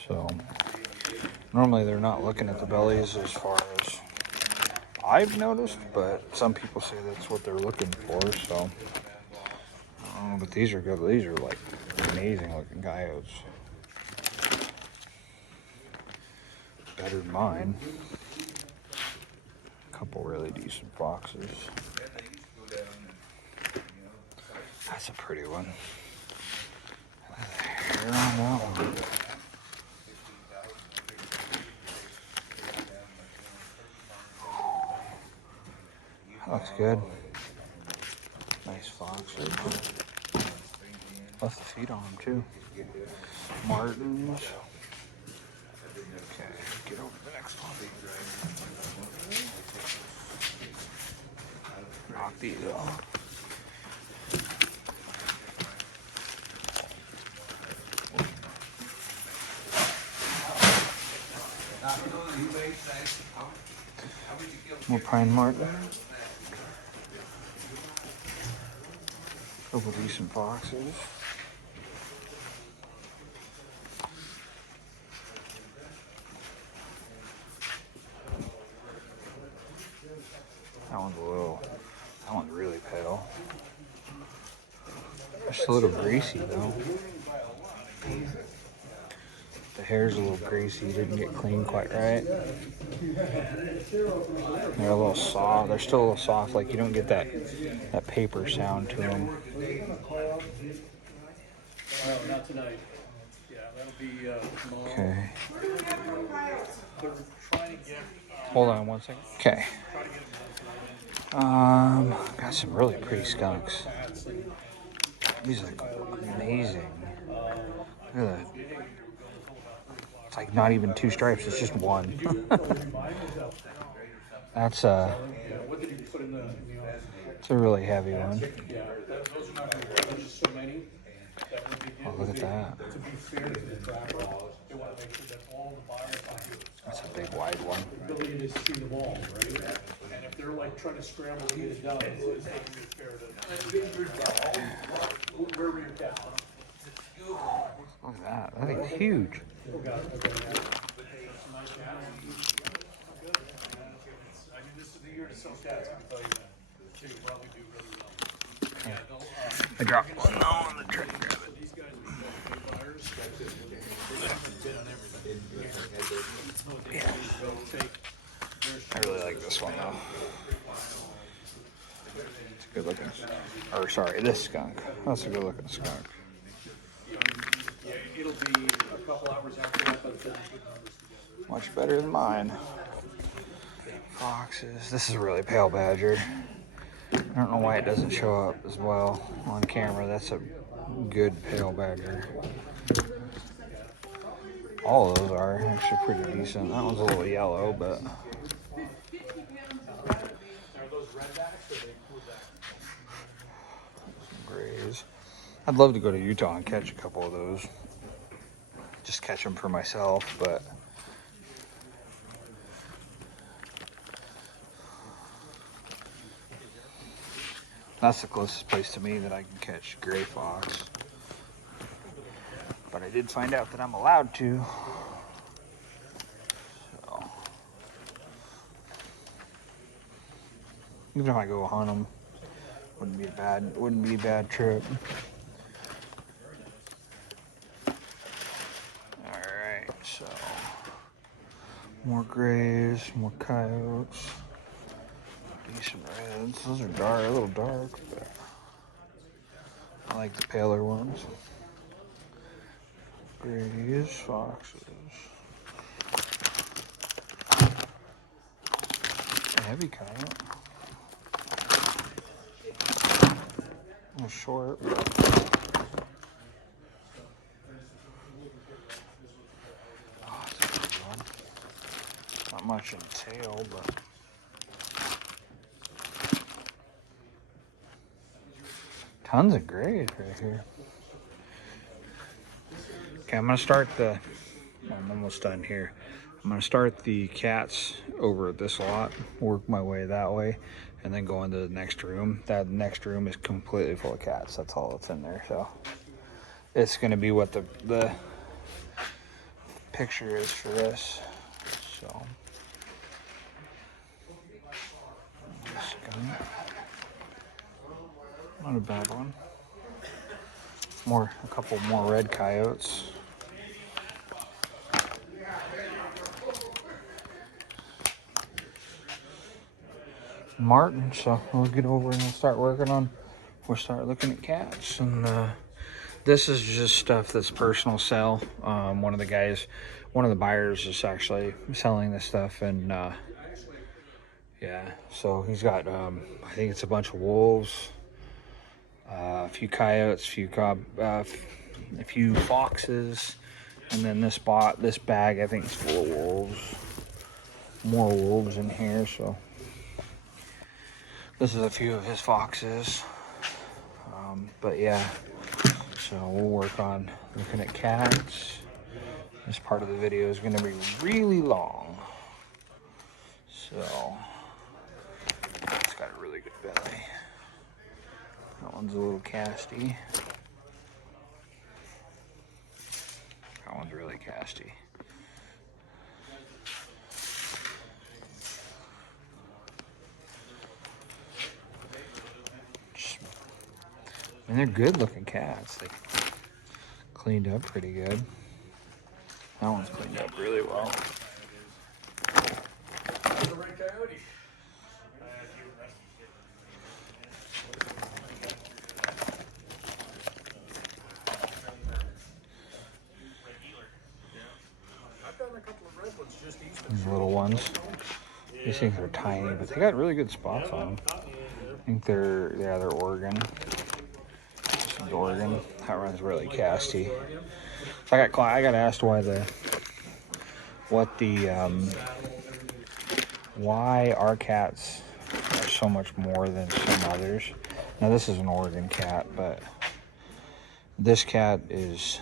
So, normally they're not looking at the bellies as far as I've noticed, but some people say that's what they're looking for, so. I don't know, but these are good. These are like amazing looking coyotes. Better than mine. Couple really decent foxes. That's a pretty one. Hair on that one. That looks good. Nice foxes. Left the feet on them too. Martins. Okay, get over to the next one. Knock these off. More pine martin. Couple decent foxes. That one's really pale. Just a little greasy though. The hair's a little greasy, didn't get cleaned quite right. They're a little soft, they're still a little soft, like you don't get that paper sound to them. Not tonight. Yeah, that'll be Okay. they're trying to get Hold on one second. Okay. Got some really pretty skunks. These are amazing. Look at that. It's like not even 2 stripes, it's just one. That's it's a really heavy one. Oh, look at that. That's a big wide one. ability to see them all, right? And if they're like trying to scramble to get it done, it's taking me fair to where were your cows? Look at that. That is huge. I mean, this is the year to sell cats, I can tell you that. So you probably do really well. I dropped one though. I'm gonna try to grab it. These guys are big buyers. Bid on everything. I really like this one though. It's a good looking, or sorry, this skunk. That's a good looking skunk. Yeah, it'll be a couple hours after that, but then the numbers together. Much better than mine. Foxes. This is a really pale badger. I don't know why it doesn't show up as well on camera. That's a good pale badger. All of those are actually pretty decent. That one's a little yellow, but Are those redbacks or they bluebacks? grays. I'd love to go to Utah and catch a couple of those. Just catch them for myself, but that's the closest place to me that I can catch gray fox. But I did find out that I'm allowed to. So, even if I go hunt them, wouldn't be a bad trip. All right, so more grays, more coyotes, decent reds. Those are dark, a little dark, but I like the paler ones. Grays, foxes. A heavy coyote. A little short. Oh, that's a good one. Not much in the tail, but tons of grays right here. Okay, I'm almost done here. I'm gonna start the cats over at this lot, work my way that way, and then go into the next room. That next room is completely full of cats. That's all that's in there. So it's gonna be what the picture is for this. So not a bad one. A couple more red coyotes. Martin, so we'll get over and we'll start looking at cats. And this is just stuff that's personal sell. One of the buyers is actually selling this stuff, and yeah, so he's got I think it's a bunch of wolves, a few coyotes, a few foxes, and then this bag I think is full of wolves. More wolves in here, so this is a few of his foxes. But yeah, so we'll work on looking at cats. This part of the video is going to be really long, so it's got a really good belly. That one's a little casty. That one's really casty. And they're good looking cats. They cleaned up pretty good. That one's cleaned up really well. That's a red coyote. I've done a couple of red ones just east of These little ones. These things are tiny, but they got really good spots on them. I think they're Oregon. This is Oregon. That runs really casty. So I got asked why our cats are so much more than some others. Now this is an Oregon cat, but this cat is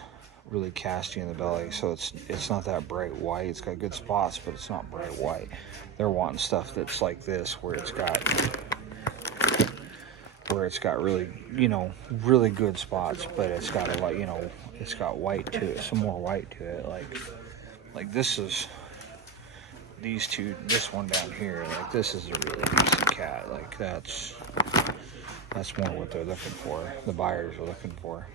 really casty in the belly, so it's not that bright white. It's got good spots, but it's not bright white. They're wanting stuff that's like this, where it's got really, really good spots, but it's got it's got white to it, some more white to it. Like this one down here, like this is a really decent cat. Like that's That's more what they're looking for. The buyers are looking for.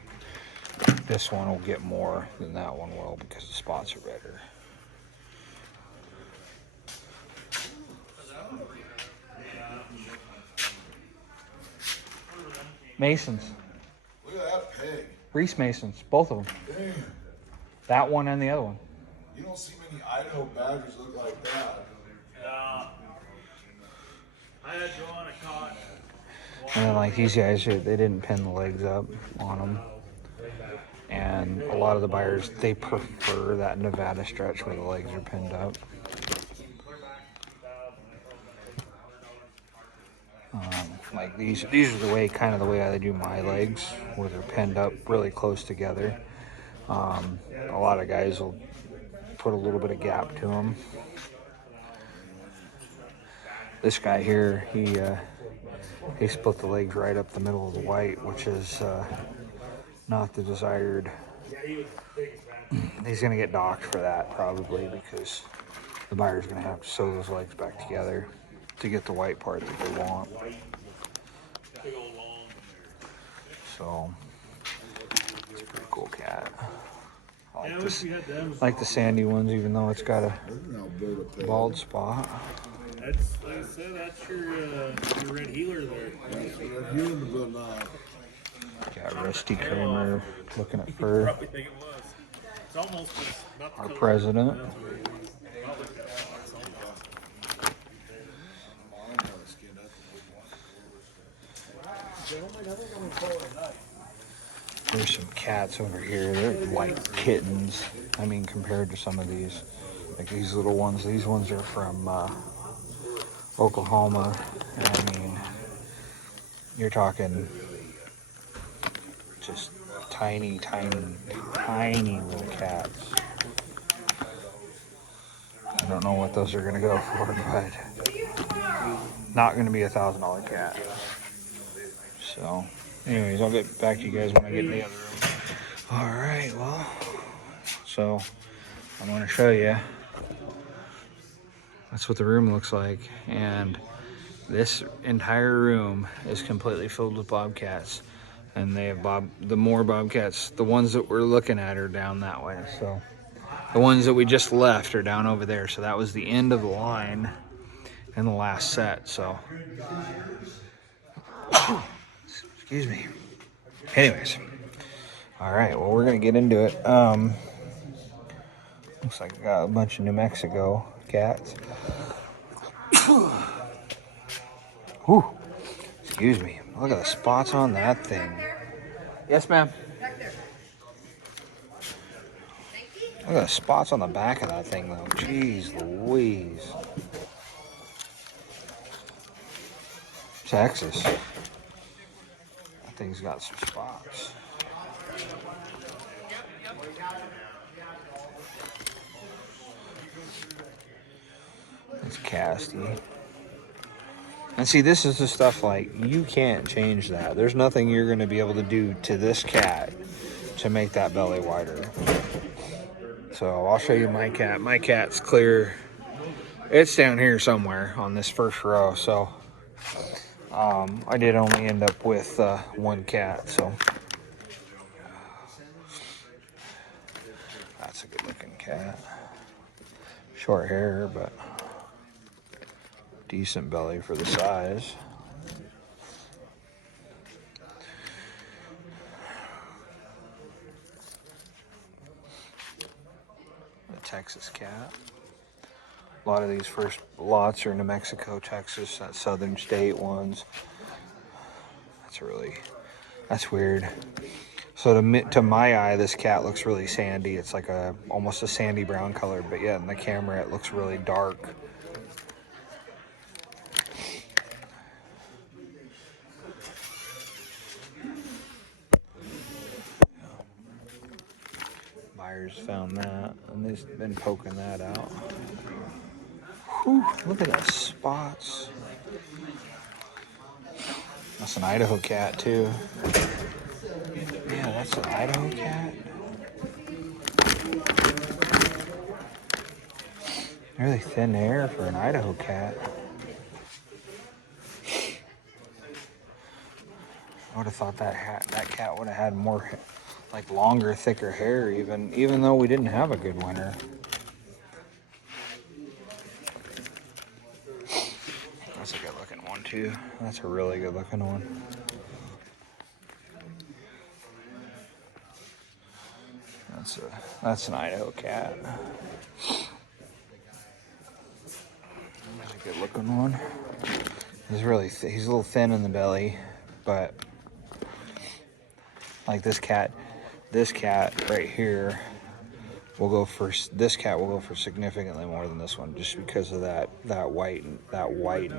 This one will get more than that one will because the spots are better. Masons. Look at that pig. Reese Masons, both of them. Damn. That one and the other one. You don't see many Idaho badgers look like that. I had to go on a cot. And then like these guys, they didn't pin the legs up on them. And a lot of the buyers, they prefer that Nevada stretch where the legs are pinned up. Like these are the way, kind of the way I do my legs, where they're pinned up really close together. A lot of guys will put a little bit of gap to them. This guy here, he split the legs right up the middle of the white, which is not the desired. He's going to get docked for that probably because the buyer's going to have to sew those legs back together to get the white part that they want. So, it's a pretty cool cat. I like the sandy ones, even though it's got a bald spot. That's, like I said, that's your red healer there. Got Rusty Kramer looking at fur. Probably think it was. It's almost not the Our color. president. There's some cats over here. They're like kittens. I mean, compared to some of these. Like these little ones. These ones are from Oklahoma. And I mean, you're talking just tiny, tiny, tiny little cats. I don't know what those are going to go for, but not going to be $1,000 cat. So, anyways, I'll get back to you guys when I get in the other room. All right, well, so I'm going to show you. That's what the room looks like, and this entire room is completely filled with Bobcats, and they have the more Bobcats. The ones that we're looking at are down that way, so the ones that we just left are down over there. So that was the end of the line in the last set. So, excuse me. Anyways, all right. Well, we're gonna get into it. Looks like I got a bunch of New Mexico cats. Whew. Excuse me. Look at the spots on that thing. Yes, ma'am. Look at the spots on the back of that thing, though. Jeez Louise. Texas. That thing's got some spots. It's casty. And see, this is the stuff like, you can't change that. There's nothing you're going to be able to do to this cat to make that belly wider. So I'll show you my cat. My cat's clear. It's down here somewhere on this first row. So I did only end up with one cat. So that's a good looking cat. Short hair, but decent belly for the size. A Texas cat. A lot of these first lots are New Mexico, Texas, that southern state ones. That's weird. So to my eye, this cat looks really sandy. It's like almost a sandy brown color, but yeah, in the camera it looks really dark. Buyers found that, and they've been poking that out. Whew, look at those spots. That's an Idaho cat, too. Yeah, that's an Idaho cat. Really thin hair for an Idaho cat. I would have thought that cat would have had more, like longer, thicker hair, even though we didn't have a good winter. That's a good looking one too. That's a really good looking one. That's an Idaho cat. That's a good looking one. He's really he's a little thin in the belly, but like this cat right here will go for significantly more than this one, just because of that white in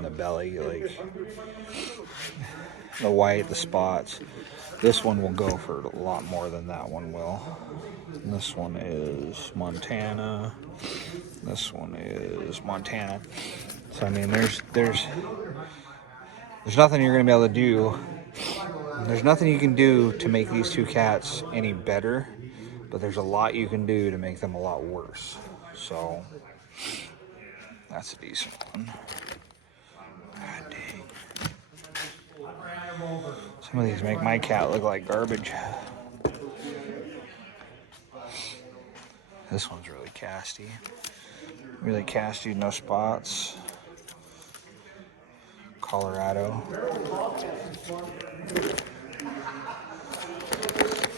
the belly, like the white, the spots. This one will go for a lot more than that one will. And this one is Montana. This one is Montana. So I mean, there's nothing you're gonna be able to do. There's nothing you can do to make these two cats any better, but there's a lot you can do to make them a lot worse. So that's a decent one. God dang. Some of these make my cat look like garbage. This one's really casty. Really casty, no spots. Colorado.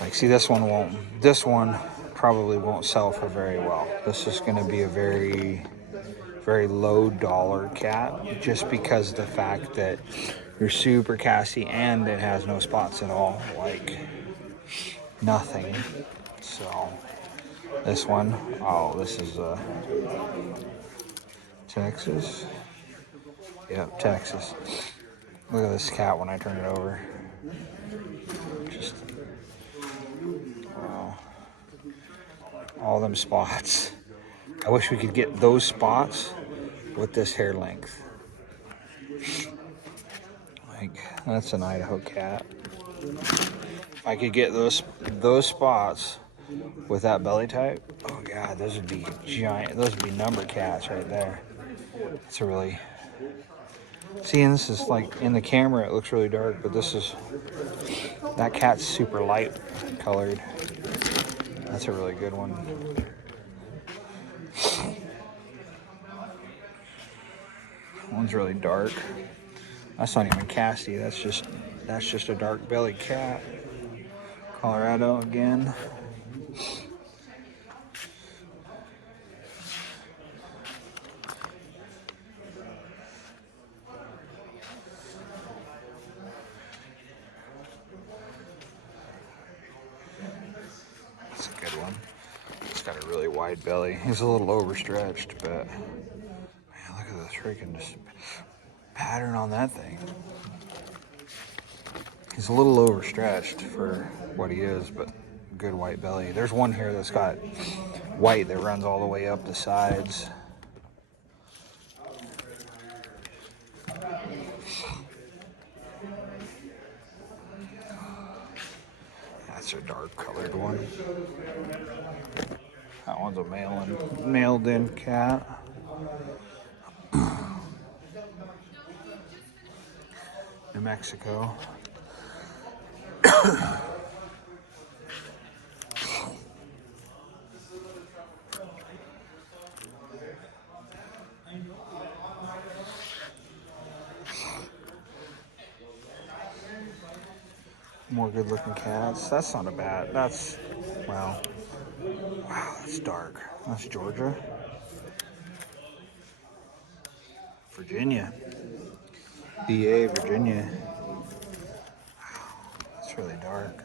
Like, see, this one probably won't sell for very well. This is going to be a very, very low dollar cat, just because of the fact that you're super casty and it has no spots at all, like nothing. So this one, oh, this is Texas. Yep, Texas. Look at this cat when I turn it over. Just, wow. All them spots. I wish we could get those spots with this hair length. Like, that's an Idaho cat. If I could get those spots with that belly type, oh god, those would be giant. Those would be number cats right there. It's a really, see, and this is like in the camera it looks really dark, but that cat's super light colored. That's a really good one. That one's really dark. That's not even casty. That's just a dark belly cat. Colorado again. That's a good one. It's got a really wide belly. He's a little overstretched, but man, look at the freaking just pattern on that thing. He's a little overstretched for what he is, but good white belly. There's one here that's got white that runs all the way up the sides. That's a dark colored one. That one's a mailed in cat. New Mexico. More good looking cats. That's not a bad, that's, wow, that's dark. That's Georgia. Virginia. VA, Virginia. Wow, that's really dark.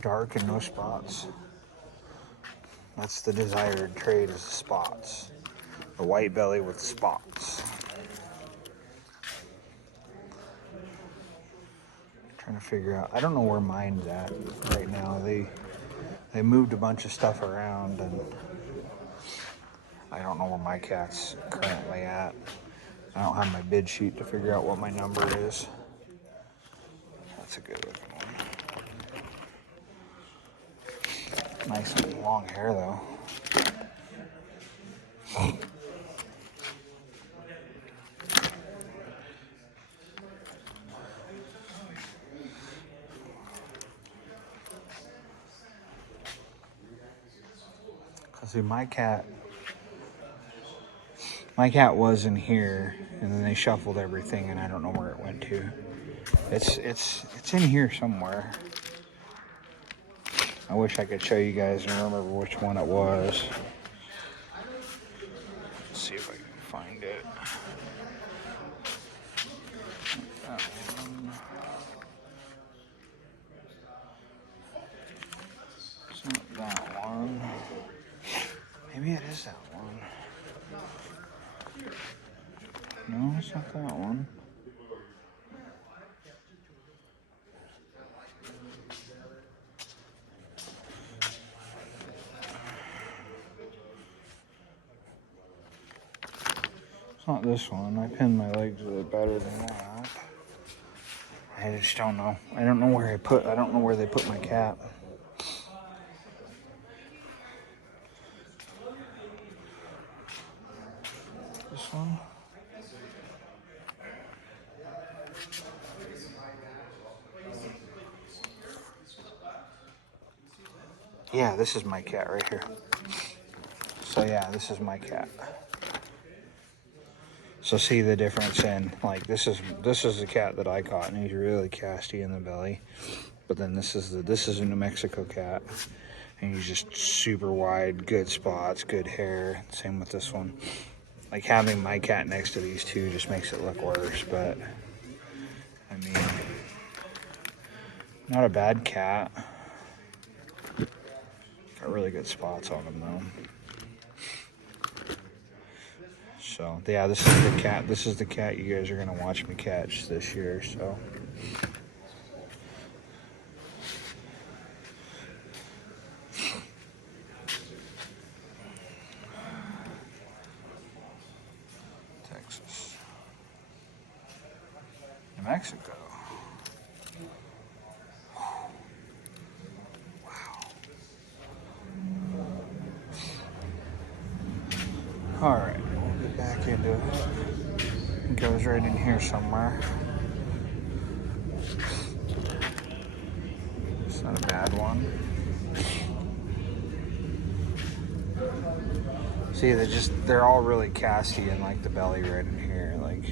Dark and no spots. That's the desired trait, is the spots. A white belly with spots. Trying to figure out, I don't know where mine's at right now. They moved a bunch of stuff around, and I don't know where my cat's currently at. I don't have my bid sheet to figure out what my number is. That's a good looking one. Nice long hair though. See, my cat was in here, and then they shuffled everything, and I don't know where it went to. It's in here somewhere. I wish I could show you guys and remember which one it was. Let's see if I can find it. That one. It's not that one. Maybe it is that one. No, it's not that one. It's not this one. I pinned my legs with it better than that. I just don't know. I don't know where they put my cap. This one. Yeah, this is my cat right here. So yeah, this is my cat. So see the difference in, like, this is the cat that I caught, and he's really casty in the belly. But then this is a New Mexico cat, and he's just super wide, good spots, good hair. Same with this one. Like, having my cat next to these two just makes it look worse, but I mean, not a bad cat. Got really good spots on him though. So yeah, this is the cat. This is the cat you guys are gonna watch me catch this year. So Texas, New Mexico. All right, we'll get back into it. It goes right in here somewhere. It's not a bad one. See, they're all really casty in like the belly right in here. Like,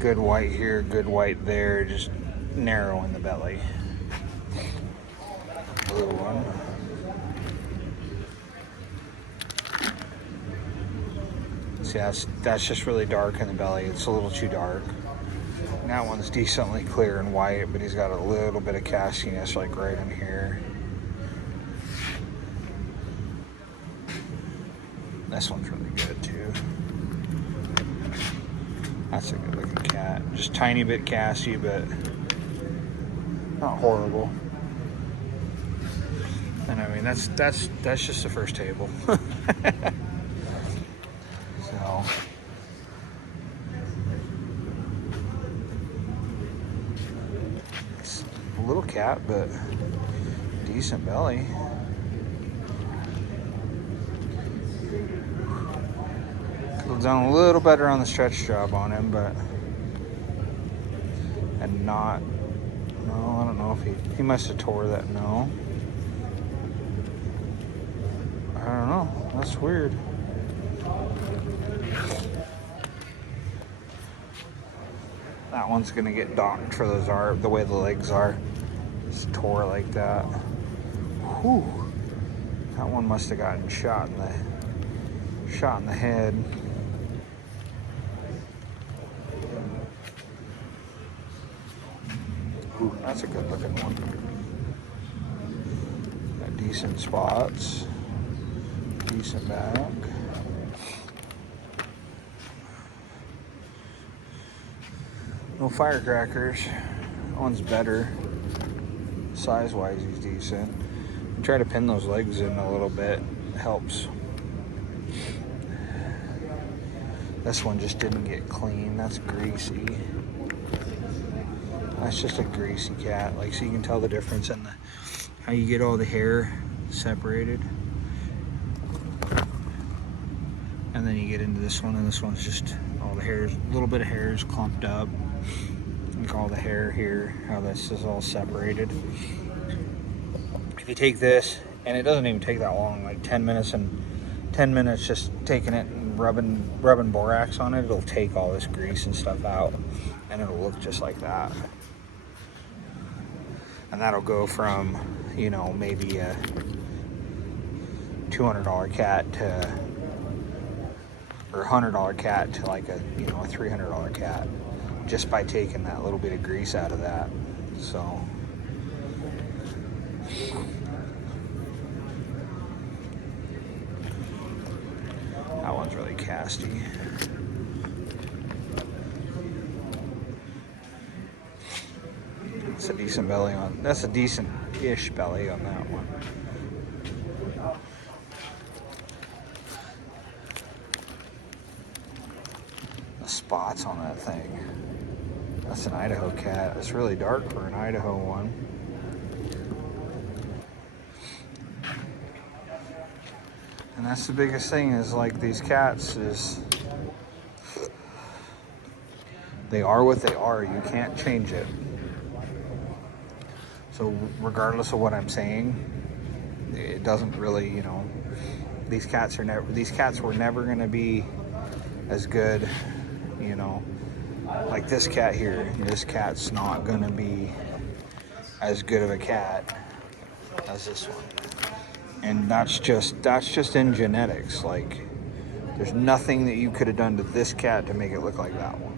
good white here, good white there, just narrow in the belly. Blue one. See, that's just really dark in the belly. It's a little too dark. And that one's decently clear and white, but he's got a little bit of castiness like right in here. This one's really good too. That's a good looking cat. Just tiny bit casty, but not horrible. And I mean, that's just the first table. So it's a little cat, but decent belly. Could have done a little better on the stretch job on him, but and not. No, I don't know if he must have tore that. No, I don't know. That's weird. That one's gonna get docked for the way the legs are. Just tore like that. Whew. That one must have gotten shot in the head. Ooh, that's a good looking one. Got decent spots. Decent back. No firecrackers. That one's better. Size-wise, he's decent. Try to pin those legs in a little bit. It helps. This one just didn't get clean. That's greasy. That's just a greasy cat. Like, so you can tell the difference in how you get all the hair separated. And then you get into this one, and this one's just all the hairs, a little bit of hair is clumped up. Like all the hair here, how this is all separated. If you take this and it doesn't even take that long, like 10 minutes, and 10 minutes just taking it and rubbing borax on it, it'll take all this grease and stuff out, and it'll look just like that. And that'll go from, you know, maybe a $200 cat to, or $100 cat to like a, you know, a $300 cat, just by taking that little bit of grease out of that. So that one's really casty. That's a decent belly on, that's a decent-ish belly on that one. The spots on that thing. That's an Idaho cat. It's really dark for an Idaho one. And that's the biggest thing, is like these cats is, they are what they are. You can't change it. So regardless of what I'm saying, it doesn't really, you know, these cats were never going to be as good, you know, like this cat here. This cat's not going to be as good of a cat as this one. And that's just in genetics. Like, there's nothing that you could have done to this cat to make it look like that one.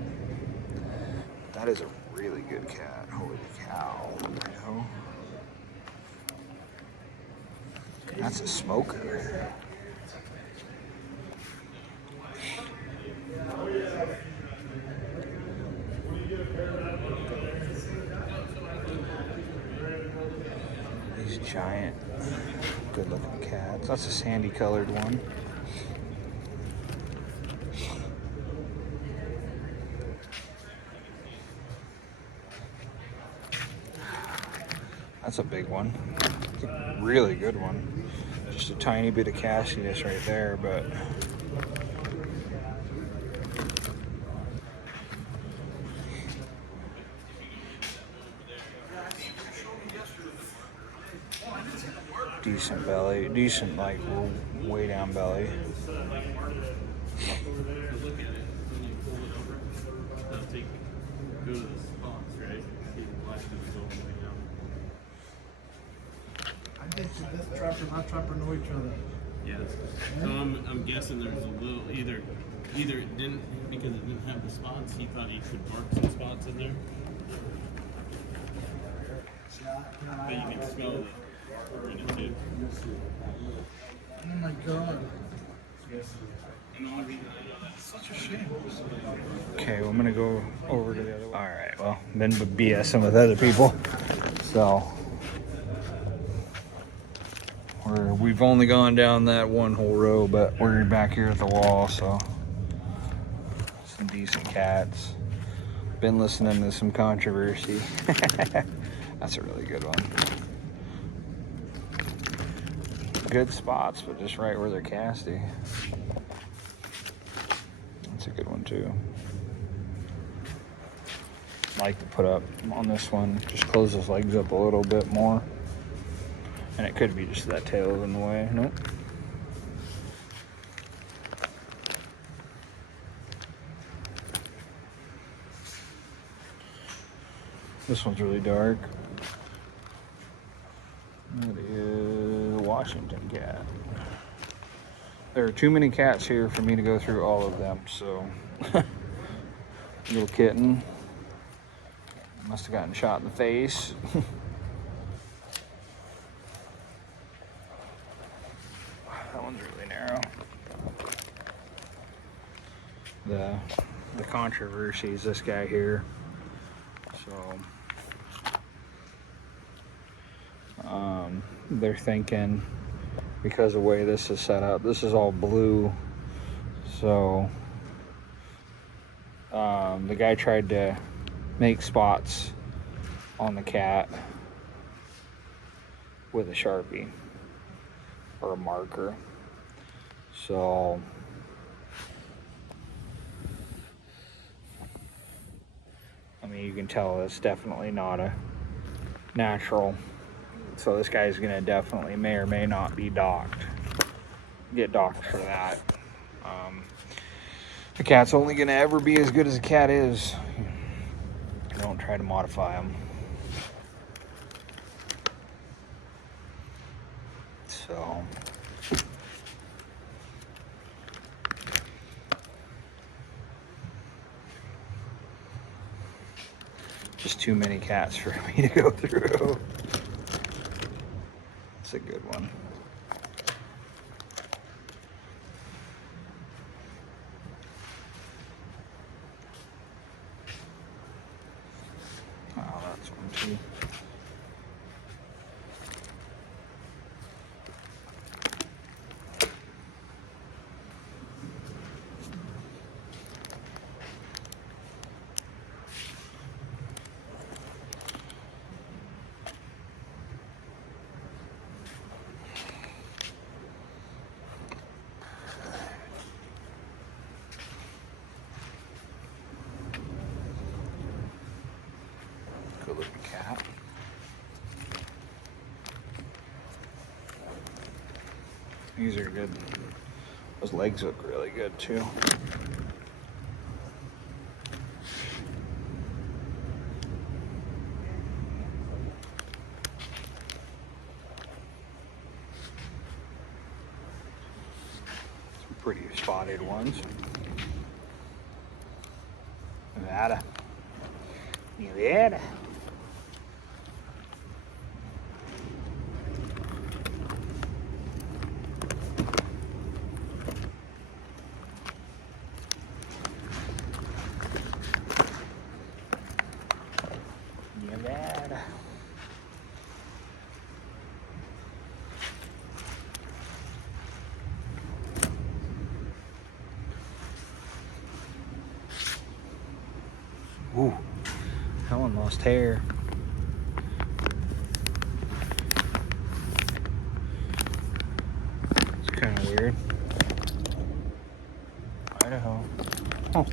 That is a really good cat. Holy cow, you know? That's a smoker. These giant, good-looking cats. That's a sandy-colored one. That's a big one. It's a really good one. Just a tiny bit of castiness right there, but decent belly, decent like way down belly. I think this trapper and that trapper know each other. Yes. So I'm guessing there's a little either it didn't, because it didn't have the spots. He thought he could mark some spots in there. But you can smell the marker in it too. Oh my god. And the only reason I know that's Such a shame. Okay, well, I'm gonna go over to the other one. All right, well, been BSing with other people, so we've only gone down that one whole row, but we're back here at the wall, so some decent cats. Been listening to some controversy. That's a really good one. Good spots, but just right where they're casty. That's a good one too. Like to put up on this one, just close his legs up a little bit more. And it could be just that tail in the way. Nope. This one's really dark. That is a Washington cat. There are too many cats here for me to go through all of them, so. Little kitten. Must have gotten shot in the face. That one's really narrow. The controversy is this guy here. So they're thinking, because of the way this is set up, this is all blue. So the guy tried to make spots on the cat with a Sharpie or a marker. So I mean, you can tell it's definitely not a natural So this guy's gonna definitely may or may not be docked. Get docked for that. The cat's only gonna ever be as good as a cat is. Don't try to modify them. So just too many cats for me to go through. It's a good one. Oh, that's one too. Good looking cat. These are good. Those legs look really good too. Some pretty spotted ones. Nevada. Nevada. Nevada. Ooh, that one lost hair. It's kind of weird. Idaho. Oh.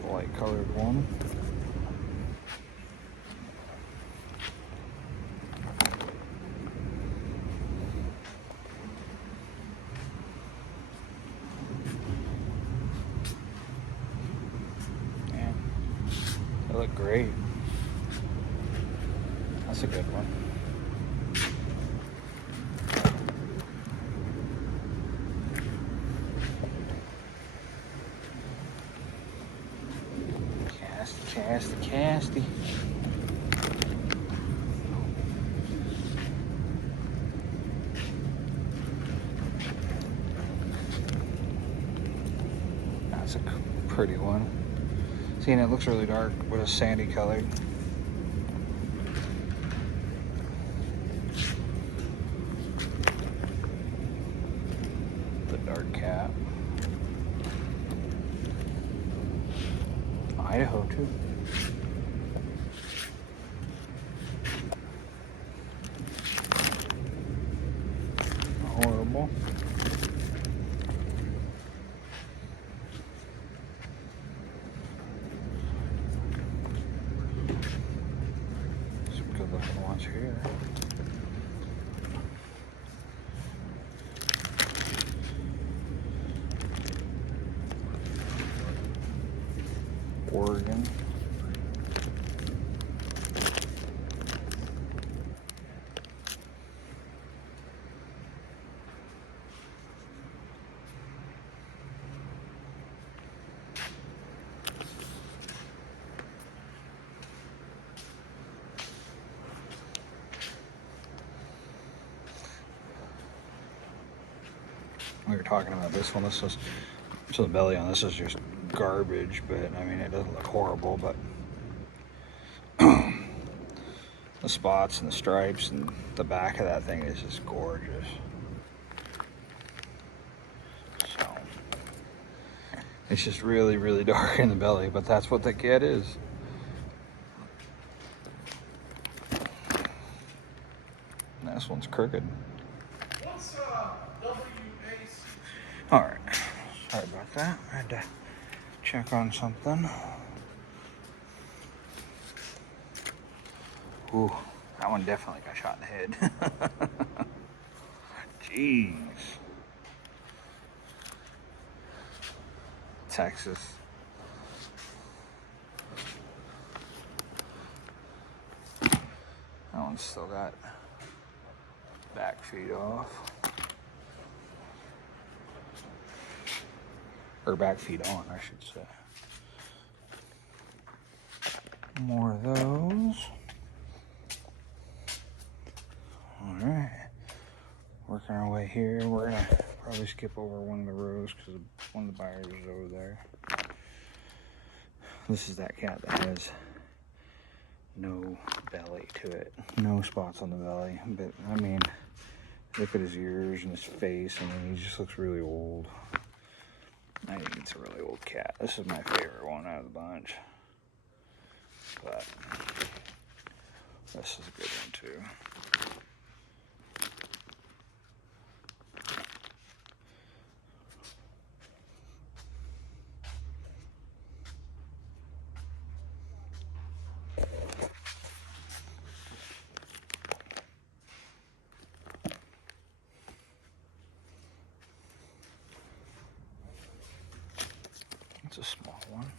The light colored one. Yeah, they look great. That's a good one. Casty. That's a pretty one. See, and it looks really dark with a sandy color. The dark cat. Idaho too. Horrible. Some good looking ones here. Oregon. We were talking about this one. This is so the belly on this is just garbage, but I mean it doesn't look horrible, but the spots and the stripes and the back of that thing is just gorgeous. So it's just really, really dark in the belly, but that's what the cat is. And this one's crooked. What's WAC? All right. that. I had to check on something. Ooh, that one definitely got shot in the head. Jeez. Texas. That one's still got back feet off. Or back feet on, I should say. More of those. Alright. Working our way here. We're gonna probably skip over one of the rows because one of the buyers is over there. This is that cat that has no belly to it. No spots on the belly. But I mean, look at his ears and his face. I mean, he just looks really old. I think it's a really old cat. This is my favorite one out of the bunch. But this is a good one too. It's a small one.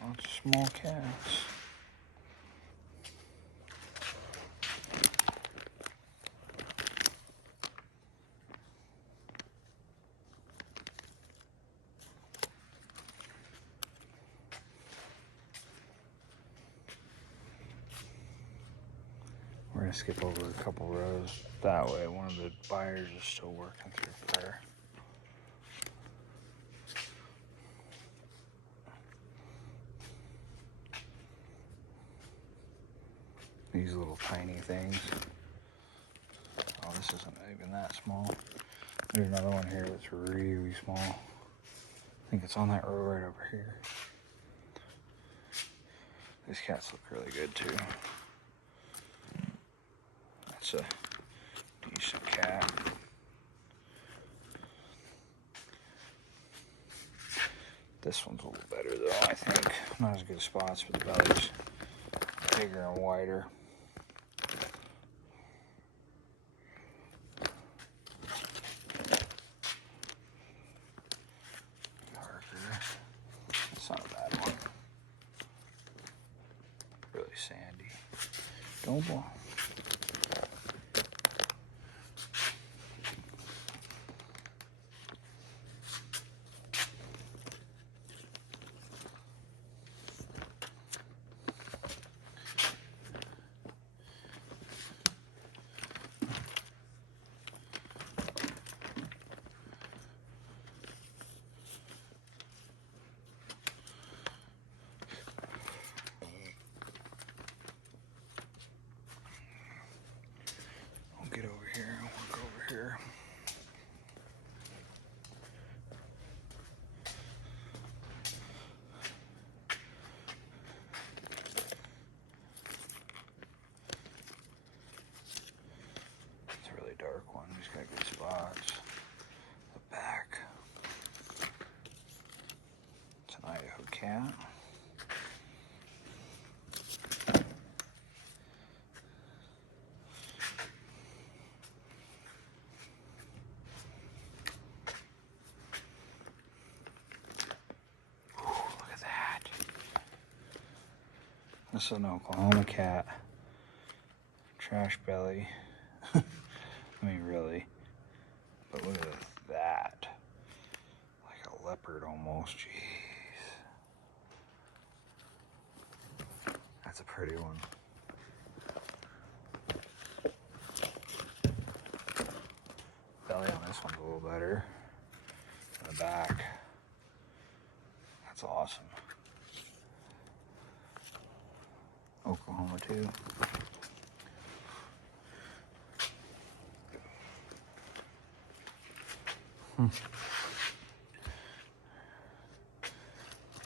Lots of small cats. We're gonna skip over a couple rows. That way, one of the buyers is still working through fur. These little tiny things. Oh, this isn't even that small. There's another one here that's really small. I think it's on that row right over here. These cats look really good too. That's a decent cat. This one's a little better though, I think. Not as good spots, but the belly's bigger and wider. Darker. It's not a bad one. Really sandy. Don't blow. Get over here and work over here. It's a really dark one. He's got good spots. The back. It's an Idaho cat. This is an Oklahoma cat. Trash belly. I mean, really. But look at that. Like a leopard almost. Jeez. That's a pretty one. Belly on this one's a little better. And the back. That's awesome. Oklahoma too.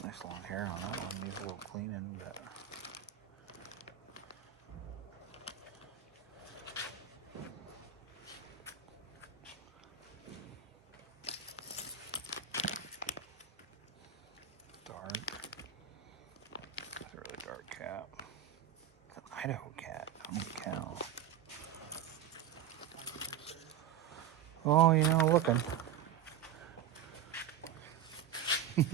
Nice long hair on that one. Needs a little cleaning, but Oh, you know, looking. We're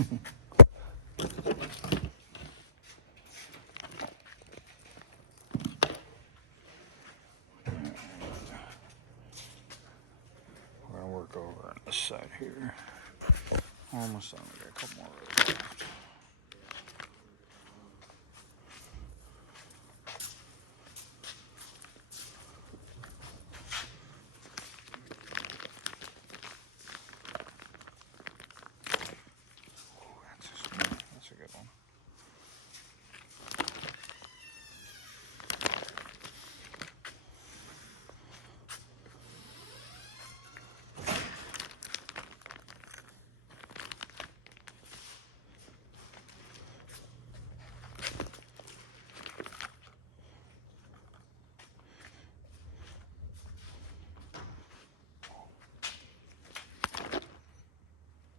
gonna work over on this side here. Almost done. We got a couple more rows left. That's a good one.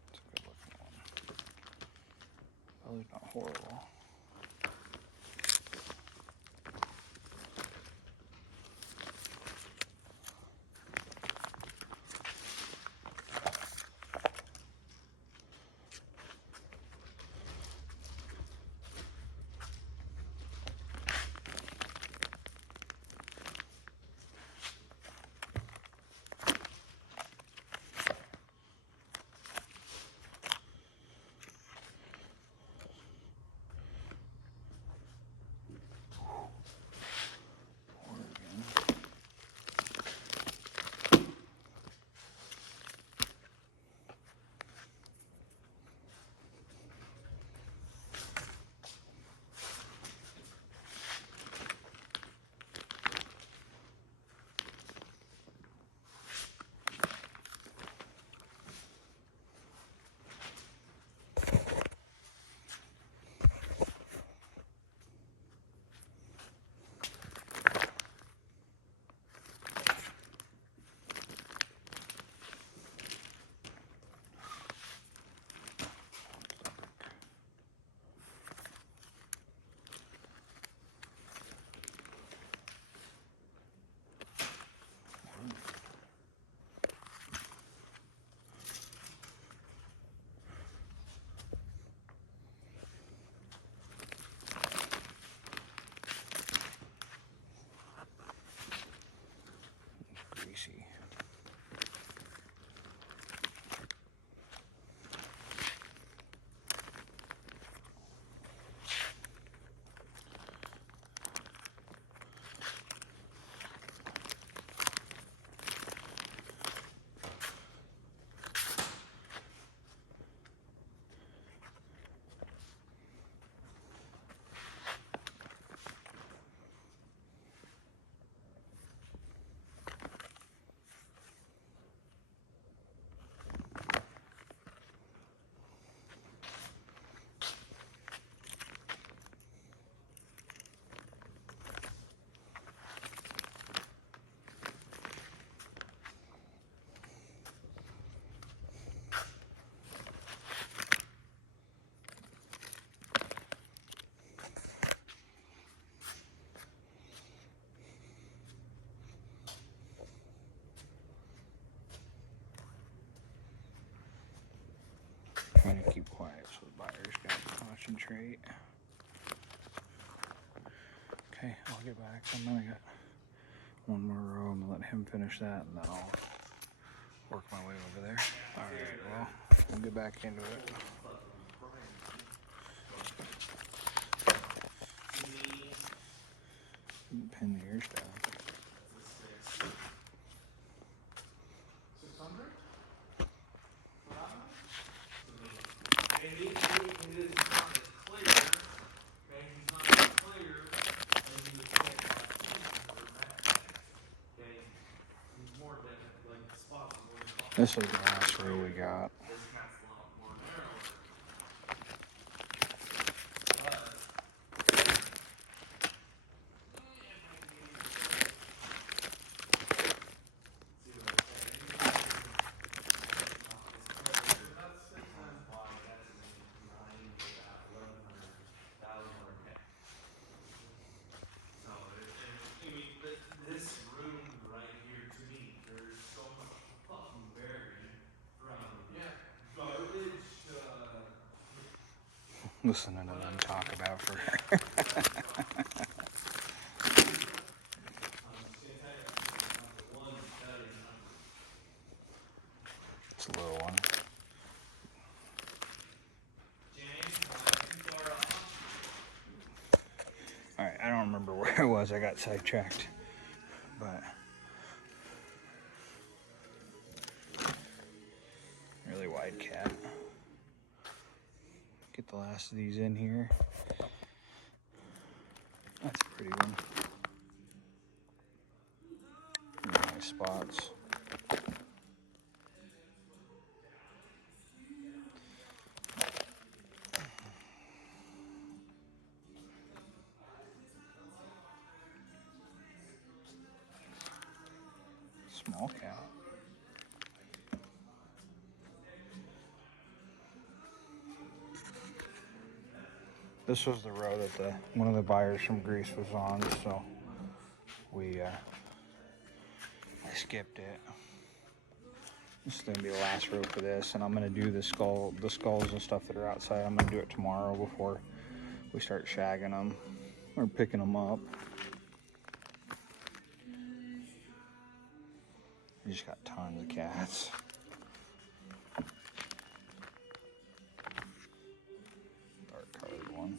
That's a good looking one. Probably not horrible. Greasy. Trying to keep quiet so the buyer's got to concentrate. Okay, I'll get back. I'm gonna get one more row. I'm gonna let him finish that, and then I'll work my way over there. All right, well, we'll get back into it. Pin the ears down. This is the last row we got. listening to them talk about for. It's a little one. Alright, I don't remember where I was. I got sidetracked. But really wide cat. Get the last of these in here. That's a pretty one. Nice spots. Small cat. This was the row that one of the buyers from Greece was on, so I skipped it. This is gonna be the last row for this, and I'm gonna do the skulls and stuff that are outside. I'm gonna do it tomorrow before we start shagging them or picking them up. We just got tons of cats. Dark colored one.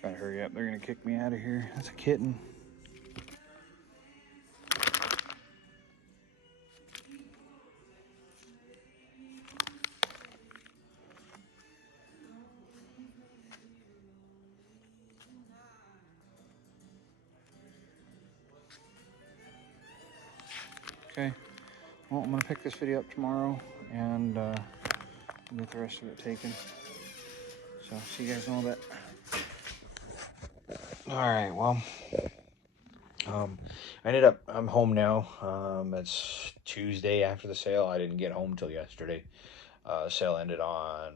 Gotta hurry up, they're gonna kick me out of here. That's a kitten. Okay, well, I'm gonna pick this video up tomorrow and get the rest of it taken. So, see you guys in a little bit. Alright, well, I'm home now. It's Tuesday after the sale. I didn't get home till yesterday. The sale ended on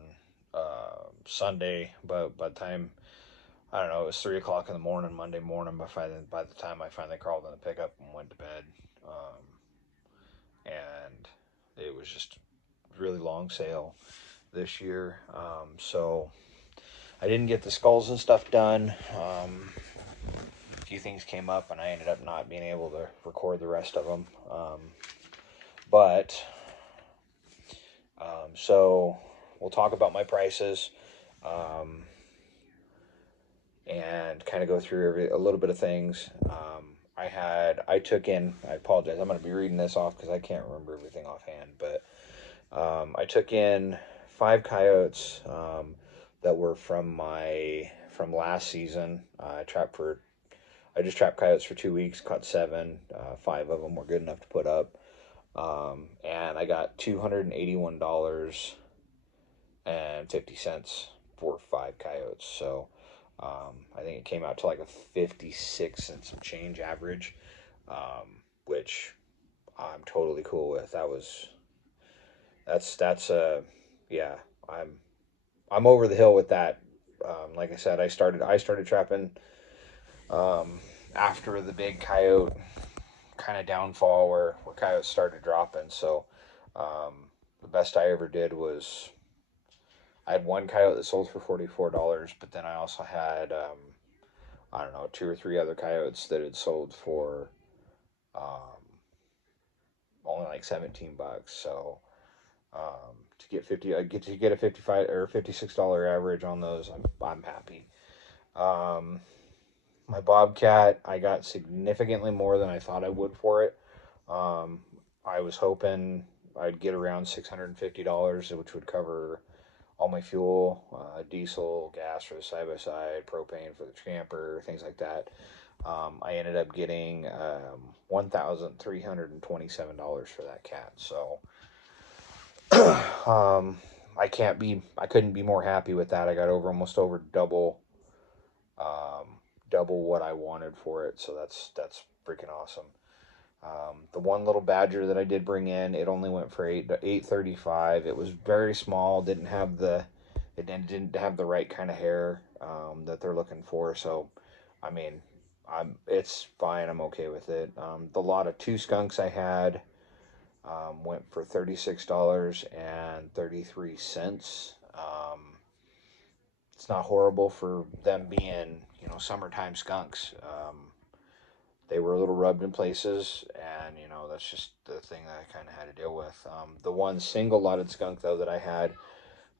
Sunday, but by the time, I don't know, it was 3 o'clock in the morning, Monday morning, by the time I finally crawled in the pickup and went to bed. And it was just a really long sale this year. So I didn't get the skulls and stuff done. A few things came up and I ended up not being able to record the rest of them. So we'll talk about my prices and kind of go through a little bit of things. I took in, I apologize, I'm going to be reading this off because I can't remember everything offhand, but I took in 5 coyotes that were from last season. I just trapped coyotes for 2 weeks, caught 7. 5 of them were good enough to put up. And I got $281.50 for 5 coyotes. So I think it came out to like a 56 and some change average, which I'm totally cool with. Yeah, I'm over the hill with that. Like I said, I started trapping after the big coyote kind of downfall where coyotes started dropping. So the best I ever did was I had one coyote that sold for $44, but then I also had I don't know, 2 or 3 other coyotes that had sold for only like $17. So to get a 55 or $56 average on those, I'm happy. My Bobcat, I got significantly more than I thought I would for it. I was hoping I'd get around $650, which would cover all my fuel, diesel, gas for the side-by-side, propane for the camper, things like that. I ended up getting $1,327 for that cat. So I couldn't be more happy with that. I got almost over double what I wanted for it. So that's freaking awesome. The one little badger that I did bring in, it only went for $8.35. It was very small, didn't have the right kind of hair that they're looking for. So, I mean, it's fine. I'm okay with it. The lot of two skunks I had went for $36.33. It's not horrible for them being, summertime skunks. They were a little rubbed in places, and that's just the thing that I kind of had to deal with. The one single lotted skunk though that I had,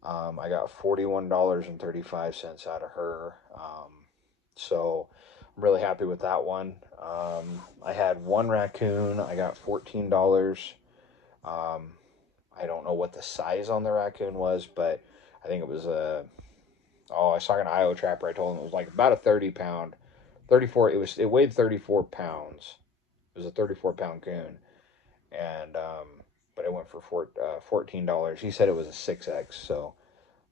I got $41.35 out of her. So I'm really happy with that one. I had one raccoon. I got $14. I don't know what the size on the raccoon was, but I think it was I saw an IO trapper. I told him it was like about a 30-pound, 34. It weighed 34 pounds. It was a 34-pound coon, and but it went for $14. He said it was a 6X. So,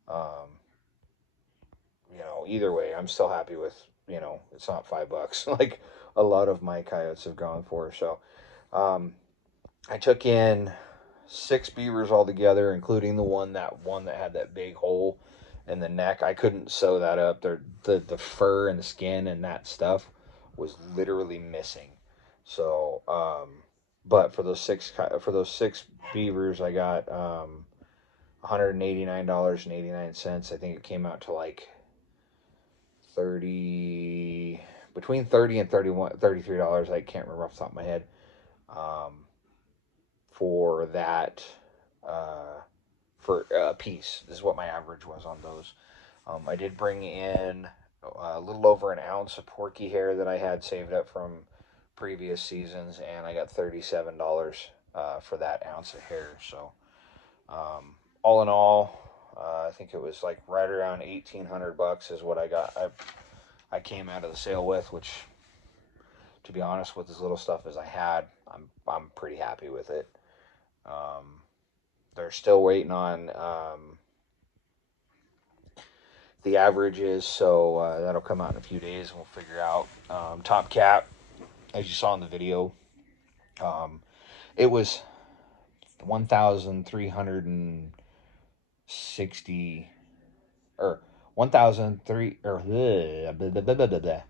um, either way, I'm still happy with it's not $5 like a lot of my coyotes have gone for. So, I took in 6 beavers altogether, including the one that had that big hole in the neck. I couldn't sew that up. The fur and the skin and that stuff was literally missing. So, but for those six beavers, I got $189.89. I think it came out to like 30 between 30 and 31 $33. I can't remember off the top of my head. For that for a piece. This is what my average was on those. I did bring in a little over an ounce of porky hair that I had saved up from previous seasons, and I got $37 for that ounce of hair. So, all in all, I think it was like right around $1,800 is what I got. I came out of the sale with, which, to be honest, with as little stuff as I had, I'm pretty happy with it. They're still waiting on the averages, so that'll come out in a few days, and we'll figure out. Top cap, as you saw in the video, it was 1,360 or 1,003 or blah, blah, blah, blah, blah, blah.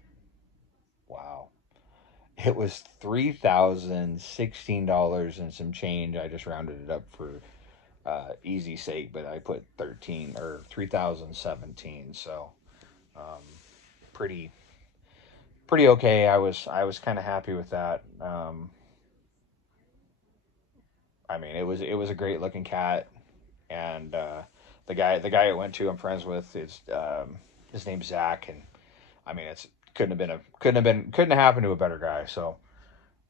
Wow. It was $3,016 and some change. I just rounded it up for easy sake, but I put 13 or 3,017. So pretty okay. I was kind of happy with that. I mean, it was a great looking cat, and the guy I went to, I'm friends with, is his name's Zach, and I mean, it's couldn't have happened to a better guy. So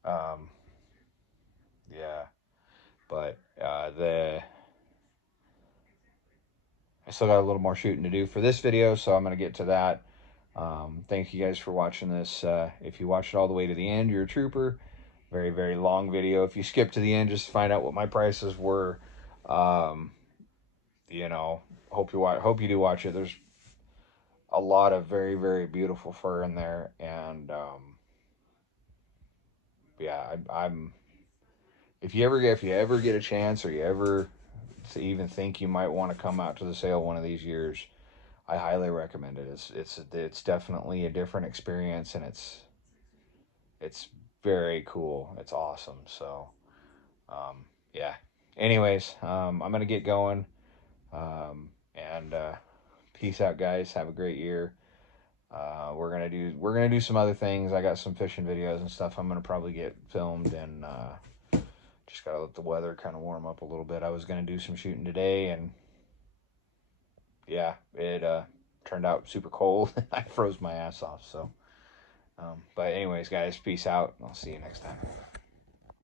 um, yeah, but the I still got a little more shooting to do for this video, so I'm gonna get to that. Thank you guys for watching this. If you watched it all the way to the end, you're a trooper. Very, very long video. If you skip to the end just to find out what my prices were, um, hope you do watch it. There's a lot of very, very beautiful fur in there, and yeah, I'm. If you ever get a chance, or you ever to even think you might want to come out to the sale one of these years, I highly recommend it. It's definitely a different experience, and it's very cool. It's awesome. So, yeah. Anyways, I'm gonna get going. And peace out, guys. Have a great year. We're gonna do some other things. I got some fishing videos and stuff I'm gonna probably get filmed, and just gotta let the weather kind of warm up a little bit. I was gonna do some shooting today, and yeah, it turned out super cold. I froze my ass off. So, but anyways, guys, peace out. I'll see you next time.